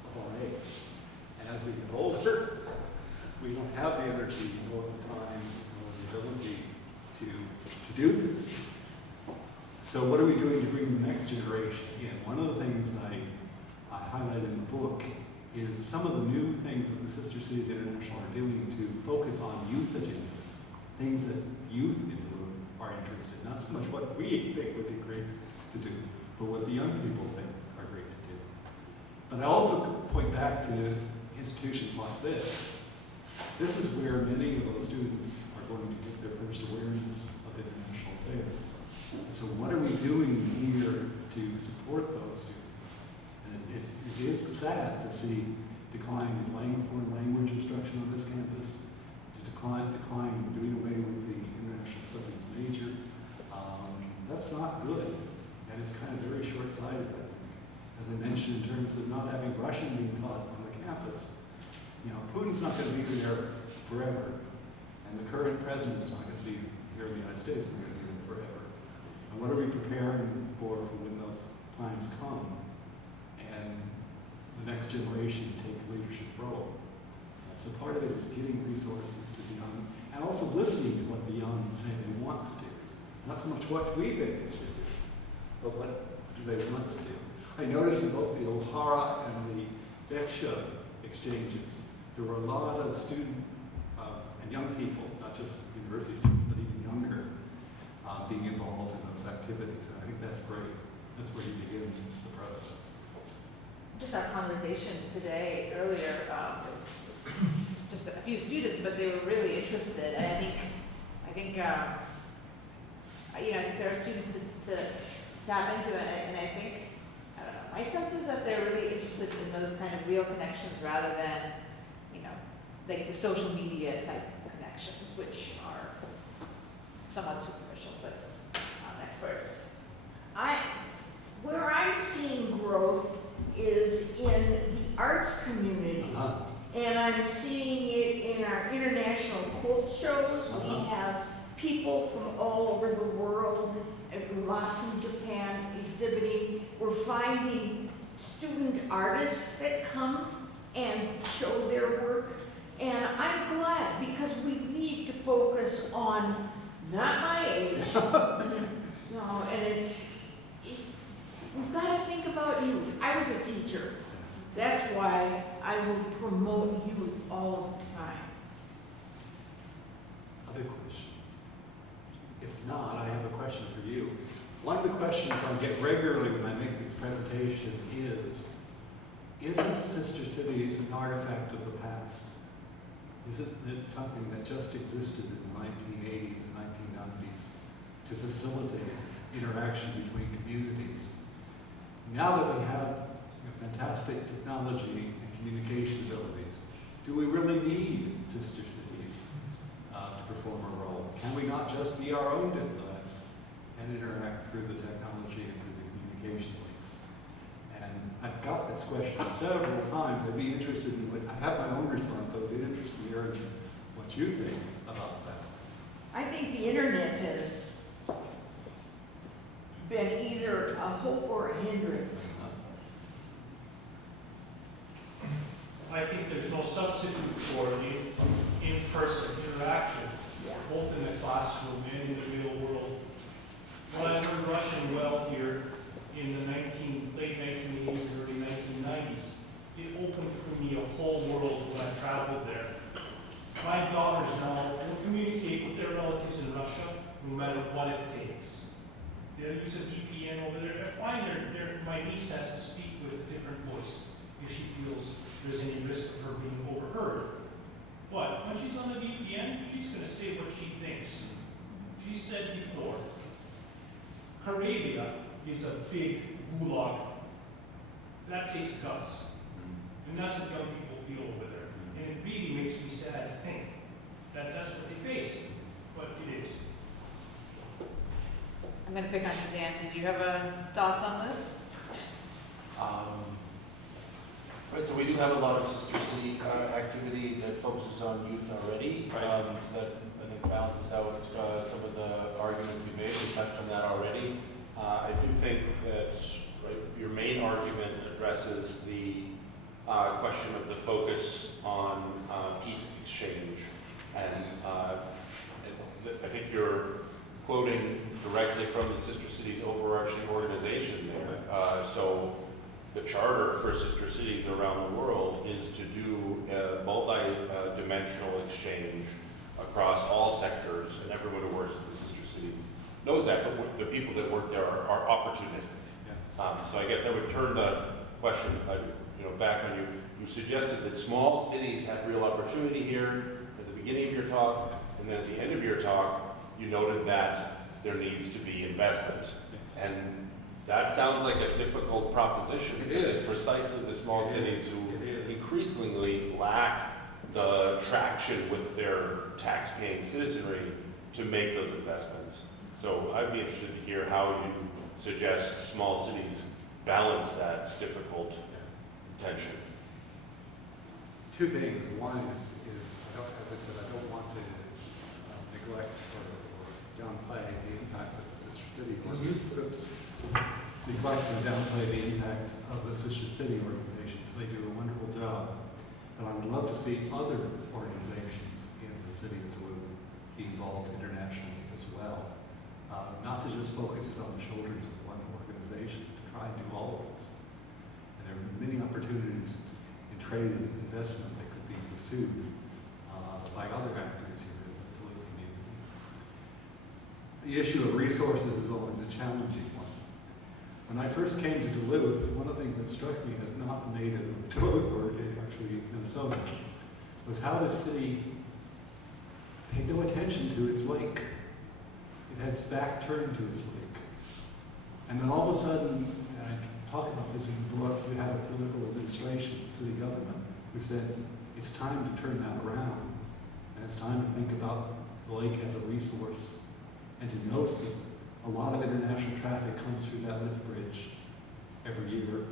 of our age. And as we get older, we don't have the energy nor the time nor the ability to do this. So what are we doing to bring the next generation in? One of the things I highlight in the book is some of the new things that the Sister Cities International are doing to focus on youth agendas, things that youth in Duluth are interested in, not so much what we think would be great to do, but what the young people think are great to do. But I also point back to institutions like this. This is where many of those students are going to get their first awareness of international affairs. And so what are we doing here to support those students? And it is sad to see decline in foreign language instruction on this campus, to decline doing away with the international studies major. That's not good, and it's kind of very short-sighted, I think. As I mentioned, in terms of not having Russian being taught on the campus, Putin's not going to be there forever, and the current president's not going to be here in the United States, not going to be there forever. And what are we preparing for when those times come, and the next generation to take a leadership role? So part of it is getting resources to the young, and also listening to what the young say they want to do. Not so much what we think they should do, but what do they want to do. I noticed in both the O'Hara and the Beksha exchanges, there were a lot of student and young people, not just university students, but even younger, being involved in those activities. And I think that's great. That's where you begin the process. Just our conversation today, earlier, just a few students, but they were really interested. And I think there are students to tap into it, and I think, I don't know, my sense is that they're really interested in those kind of real connections rather than, like the social media type connections, which are somewhat superficial, but I'm an expert. Where I'm seeing growth is in the arts community. And I'm seeing it in our international quilt shows. We have people from all over the world, a lot from Japan exhibiting. We're finding student artists that come and show their work. And I'm glad, because we need to focus on not my age. No, and we've got to think about youth. I was a teacher. That's why I will promote youth all of the time. Other questions? If not, I have a question for you. One of the questions I get regularly when I make this presentation is, isn't Sister Cities an artifact of the past? Isn't it something that just existed in the 1980s and 1990s to facilitate interaction between communities? Now that we have fantastic technology and communication abilities, do we really need sister cities to perform a role? Can we not just be our own diplomats and interact through the technology and through the communication links? And I've got this question several times. I'd be interested in, I have my own response, but I'd be interested in hearing what you think about that. I think the internet has been either a hope or a hindrance. I think there's no substitute for the in-person interaction, both in the classroom and in the real world. When I learned Russian well here in the late 1980s and early 1990s, it opened for me a whole world when I traveled there. My daughters now will communicate with their relatives in Russia no matter what it takes. They'll use a VPN over there. I find my niece has to speak with a different voice if she feels there's any risk of her being overheard. But when she's on the VPN, she's going to say what she thinks. She said before, Karelia is a big gulag. That takes guts. And that's what young people feel over there. And it really makes me sad to think that that's what they face. But it is. I'm going to pick on you, Dan. Did you have thoughts on this? Right, so we do have a lot of Sister City activity that focuses on youth already. Right. So that, I think, balances out some of the arguments you made. We touched on that already. I do think that your main argument addresses the question of the focus on peace exchange. And I think you're quoting directly from the Sister Cities overarching organization there. So the charter for Sister Cities around the world is to do a multi-dimensional exchange across all sectors, and everyone who works at the Sister Cities knows that, but the people that work there are opportunistic. Yeah. So I guess I would turn the question back on you. You suggested that small cities have real opportunity here at the beginning of your talk, and then at the end of your talk, you noted that there needs to be investment. Yes. And that sounds like a difficult proposition. It is. It's precisely the small cities who increasingly lack the traction with their tax-paying citizenry to make those investments. So I'd be interested to hear how you suggest small cities balance that difficult tension. Two things. One is as I said, I don't want to neglect or downplay the impact of the Sister City organizations. Neglect or downplay the impact of the Sister City organizations. They do a wonderful job. And I would love to see other organizations in the city of Duluth be involved internationally as well. Not to just focus it on the shoulders of one organization, to try and do all of this. And there are many opportunities in trade and investment that could be pursued by other actors here in the Duluth community. The issue of resources is always a challenging one. When I first came to Duluth, one of the things that struck me as not a native of Duluth, or actually Minnesota, was how the city paid no attention to its lake. It had its back turned to its lake. And then all of a sudden, and I talk about this in the book, we had a political administration, city government, who said, it's time to turn that around. And it's time to think about the lake as a resource, and to note that a lot of international traffic comes through that lift bridge every year,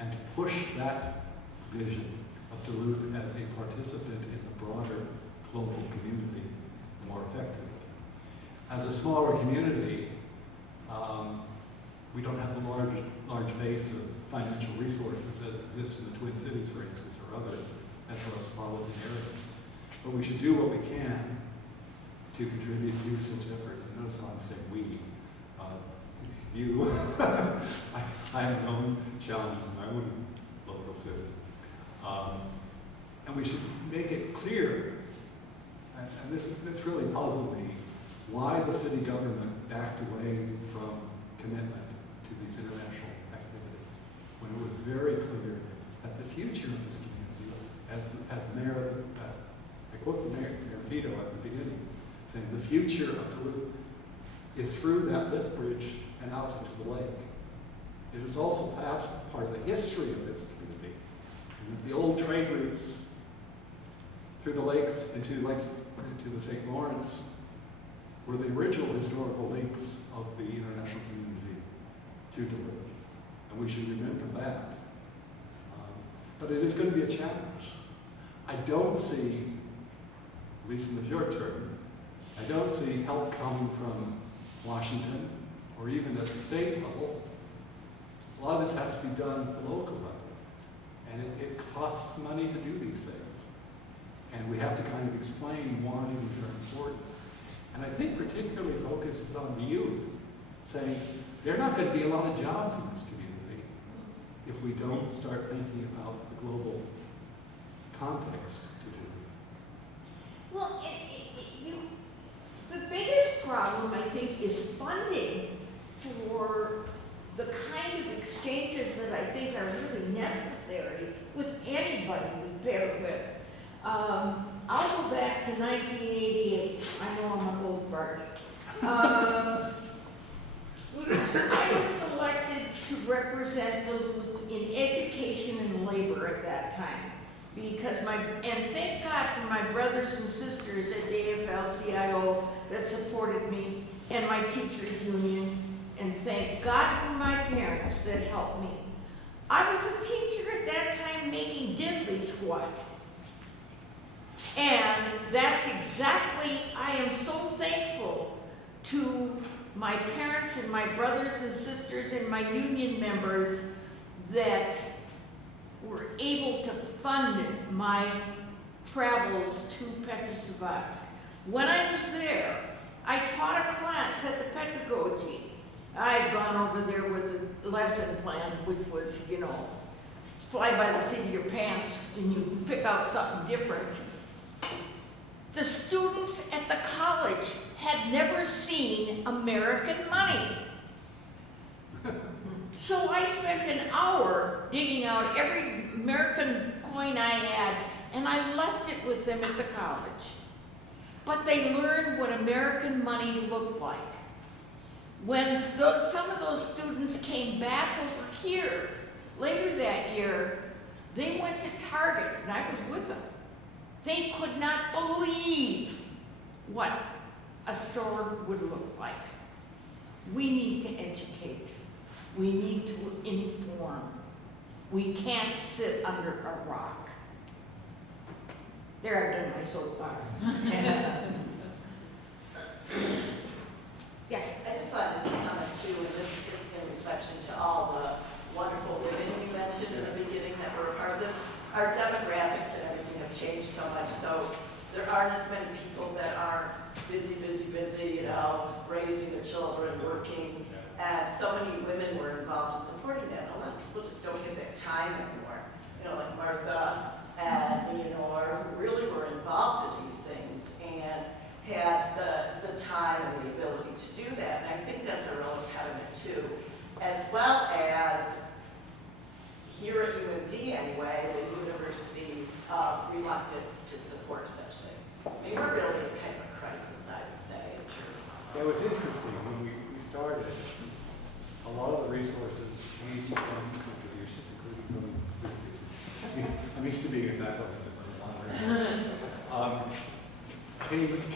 and to push that vision of Duluth as a participant in the broader global community more effectively. As a smaller community, we don't have the large base of financial resources as exists in the Twin Cities, for instance, or other metropolitan areas. But we should do what we can to contribute to such efforts. And notice how I'm saying we. You. I have my own challenges in my own local city. And we should make it clear, and this really puzzled me, why the city government backed away from commitment to these international activities, when it was very clear that the future of this community, as the mayor, I quote the Mayor Vito at the beginning, saying the future of Duluth is through that lift bridge and out into the lake. It is also part of the history of this community, and that the old trade routes through the lakes into the St. Lawrence were the original historical links of the international community to Duluth, and we should remember that. But it is going to be a challenge. I don't see, at least in the short term, I don't see help coming from Washington or even at the state level. A lot of this has to be done at the local level, and it costs money to do these things. And we have to kind of explain why these are important. And I think particularly focuses on the youth, saying there are not going to be a lot of jobs in this community if we don't start thinking about the global context to do. Well, the biggest problem, I think, is funding for the kind of exchanges that I think are really necessary with anybody we pair with. I'll go back to 1988. I know I'm an old fart. I was selected to represent Duluth in education and labor at that time. Because and thank God for my brothers and sisters at the AFL-CIO that supported me, and my teachers union, and thank God for my parents that helped me. I was a teacher at that time making diddly squat. And that's exactly, I am so thankful to my parents and my brothers and sisters and my union members that were able to fund my travels to Petrozavodsk. When I was there, I taught a class at the pedagogy. I had gone over there with the lesson plan, which was, fly by the seat of your pants and you pick out something different. The students at the college had never seen American money. So I spent an hour digging out every American coin I had, and I left it with them at the college. But they learned what American money looked like. When some of those students came back over here later that year, they went to Target, and I was with them. They could not believe what a store would look like. We need to educate. We need to inform. We can't sit under a rock. There, I've done my soapbox. Yeah. I just wanted to comment too, and this is in reflection to all the wonderful women you mentioned in the beginning that were a part of this. Our demographics and everything have changed so much, so there aren't as many people that are busy, raising their children, working, and so many women were involved in supporting that. A lot of people just don't have that time anymore. Like Martha and Leonore, who really were involved in these things and had the time and the ability to do that. And I think that's a real impediment too, as well as here at UND anyway, the university's reluctance to support such things. I mean, we're really in kind of a crisis, I would say, in terms of. It was interesting when we started. A lot of the resources came from contributions, including from, I'm used to being a faculty,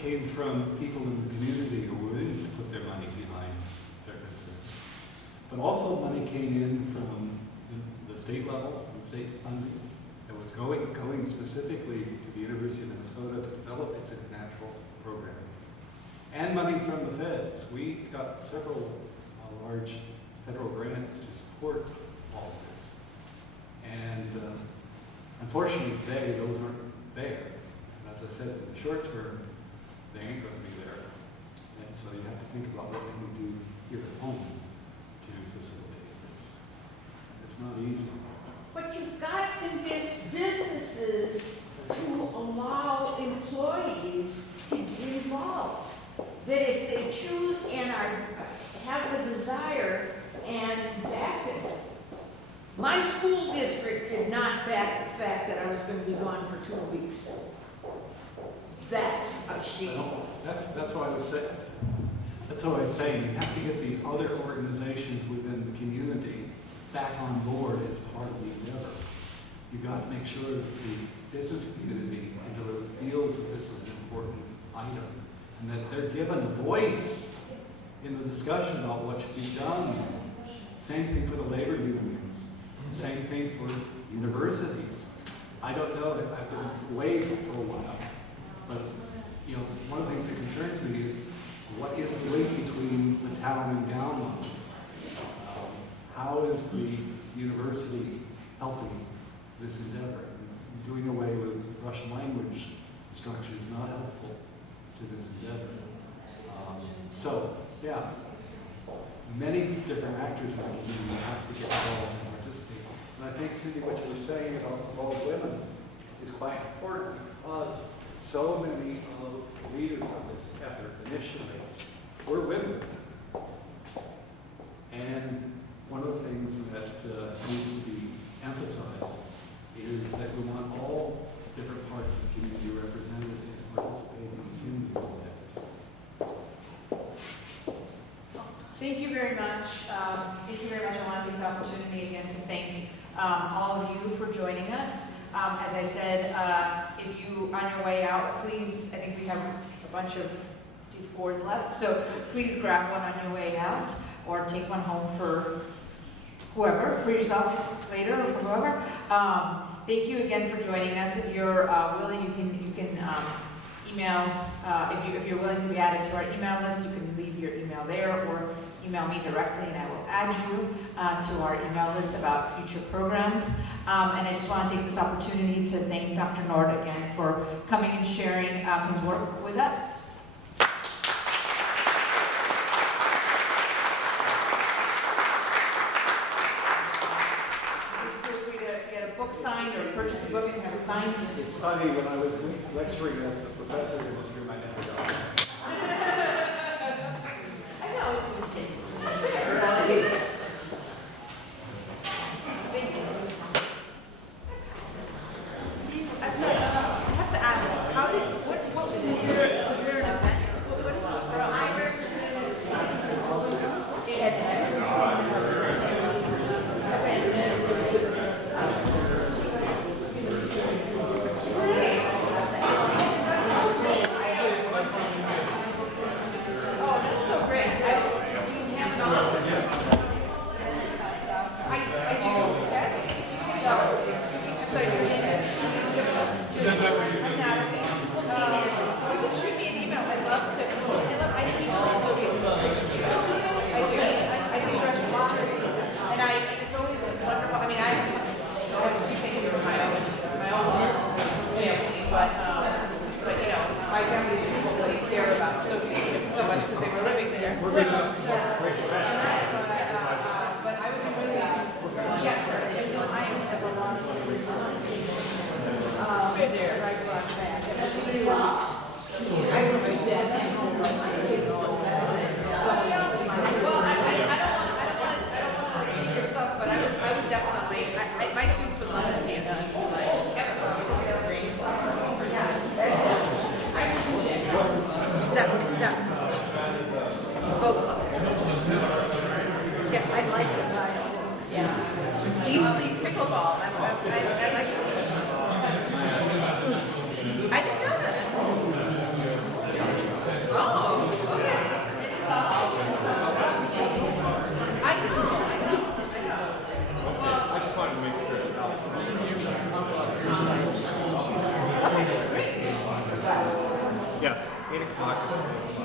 came from people in the community who were willing to put their money behind their concerns. But also money came in from the state level, from state funding, that was going specifically to the University of Minnesota to develop its international program. And money from the feds. We got several large federal grants to support all of this. And unfortunately today, those aren't there. And as I said, in the short term, they ain't going to be there. And so you have to think about what can we do here at home to facilitate this. It's not easy. But you've got to convince businesses to allow employees to get involved. That if they choose and have the desire and back it. My school district did not back the fact that I was going to be gone for 2 weeks. That's a shame. That's what I was saying. That's what I was saying. You have to get these other organizations within the community back on board as part of the endeavor. You've got to make sure that the business community in Duluth feels that this is an important item and that they're given a voice in the discussion about what should be done. Same thing for the labor unions. Same thing for universities. I don't know, I've been away for a while, but one of the things that concerns me is what is the link between the town and gown lines? How is the university helping this endeavor? Doing away with Russian language structure is not helpful to this endeavor. So, yeah, many different actors in the community have to get involved and participate. And I think, Cindy, what you were saying about involved women is quite important because so many of the leaders of this effort initially were women. And one of the things that needs to be emphasized is that we want all different parts of the community represented and participating in these endeavors. Thank you very much. Thank you very much. I want to take the opportunity again to thank all of you for joining us. As I said, if you on your way out, please, I think we have a bunch of D4s left, so please grab one on your way out or take one home for whoever, for yourself later or for whoever. Thank you again for joining us. If you're willing, you can email, if you're willing to be added to our email list, you can leave your email there or email me directly and I will add you to our email list about future programs. And I just want to take this opportunity to thank Dr. Nord again for coming and sharing his work with us. Book signed or purchase a book and have it signed. It's funny, when I was lecturing as a professor in this room, I never got it. I know, it's fair. Thank you. I'm sorry, I have to ask, how did, what was there, was there an event? What is this from? I represented Yes, 8 o'clock.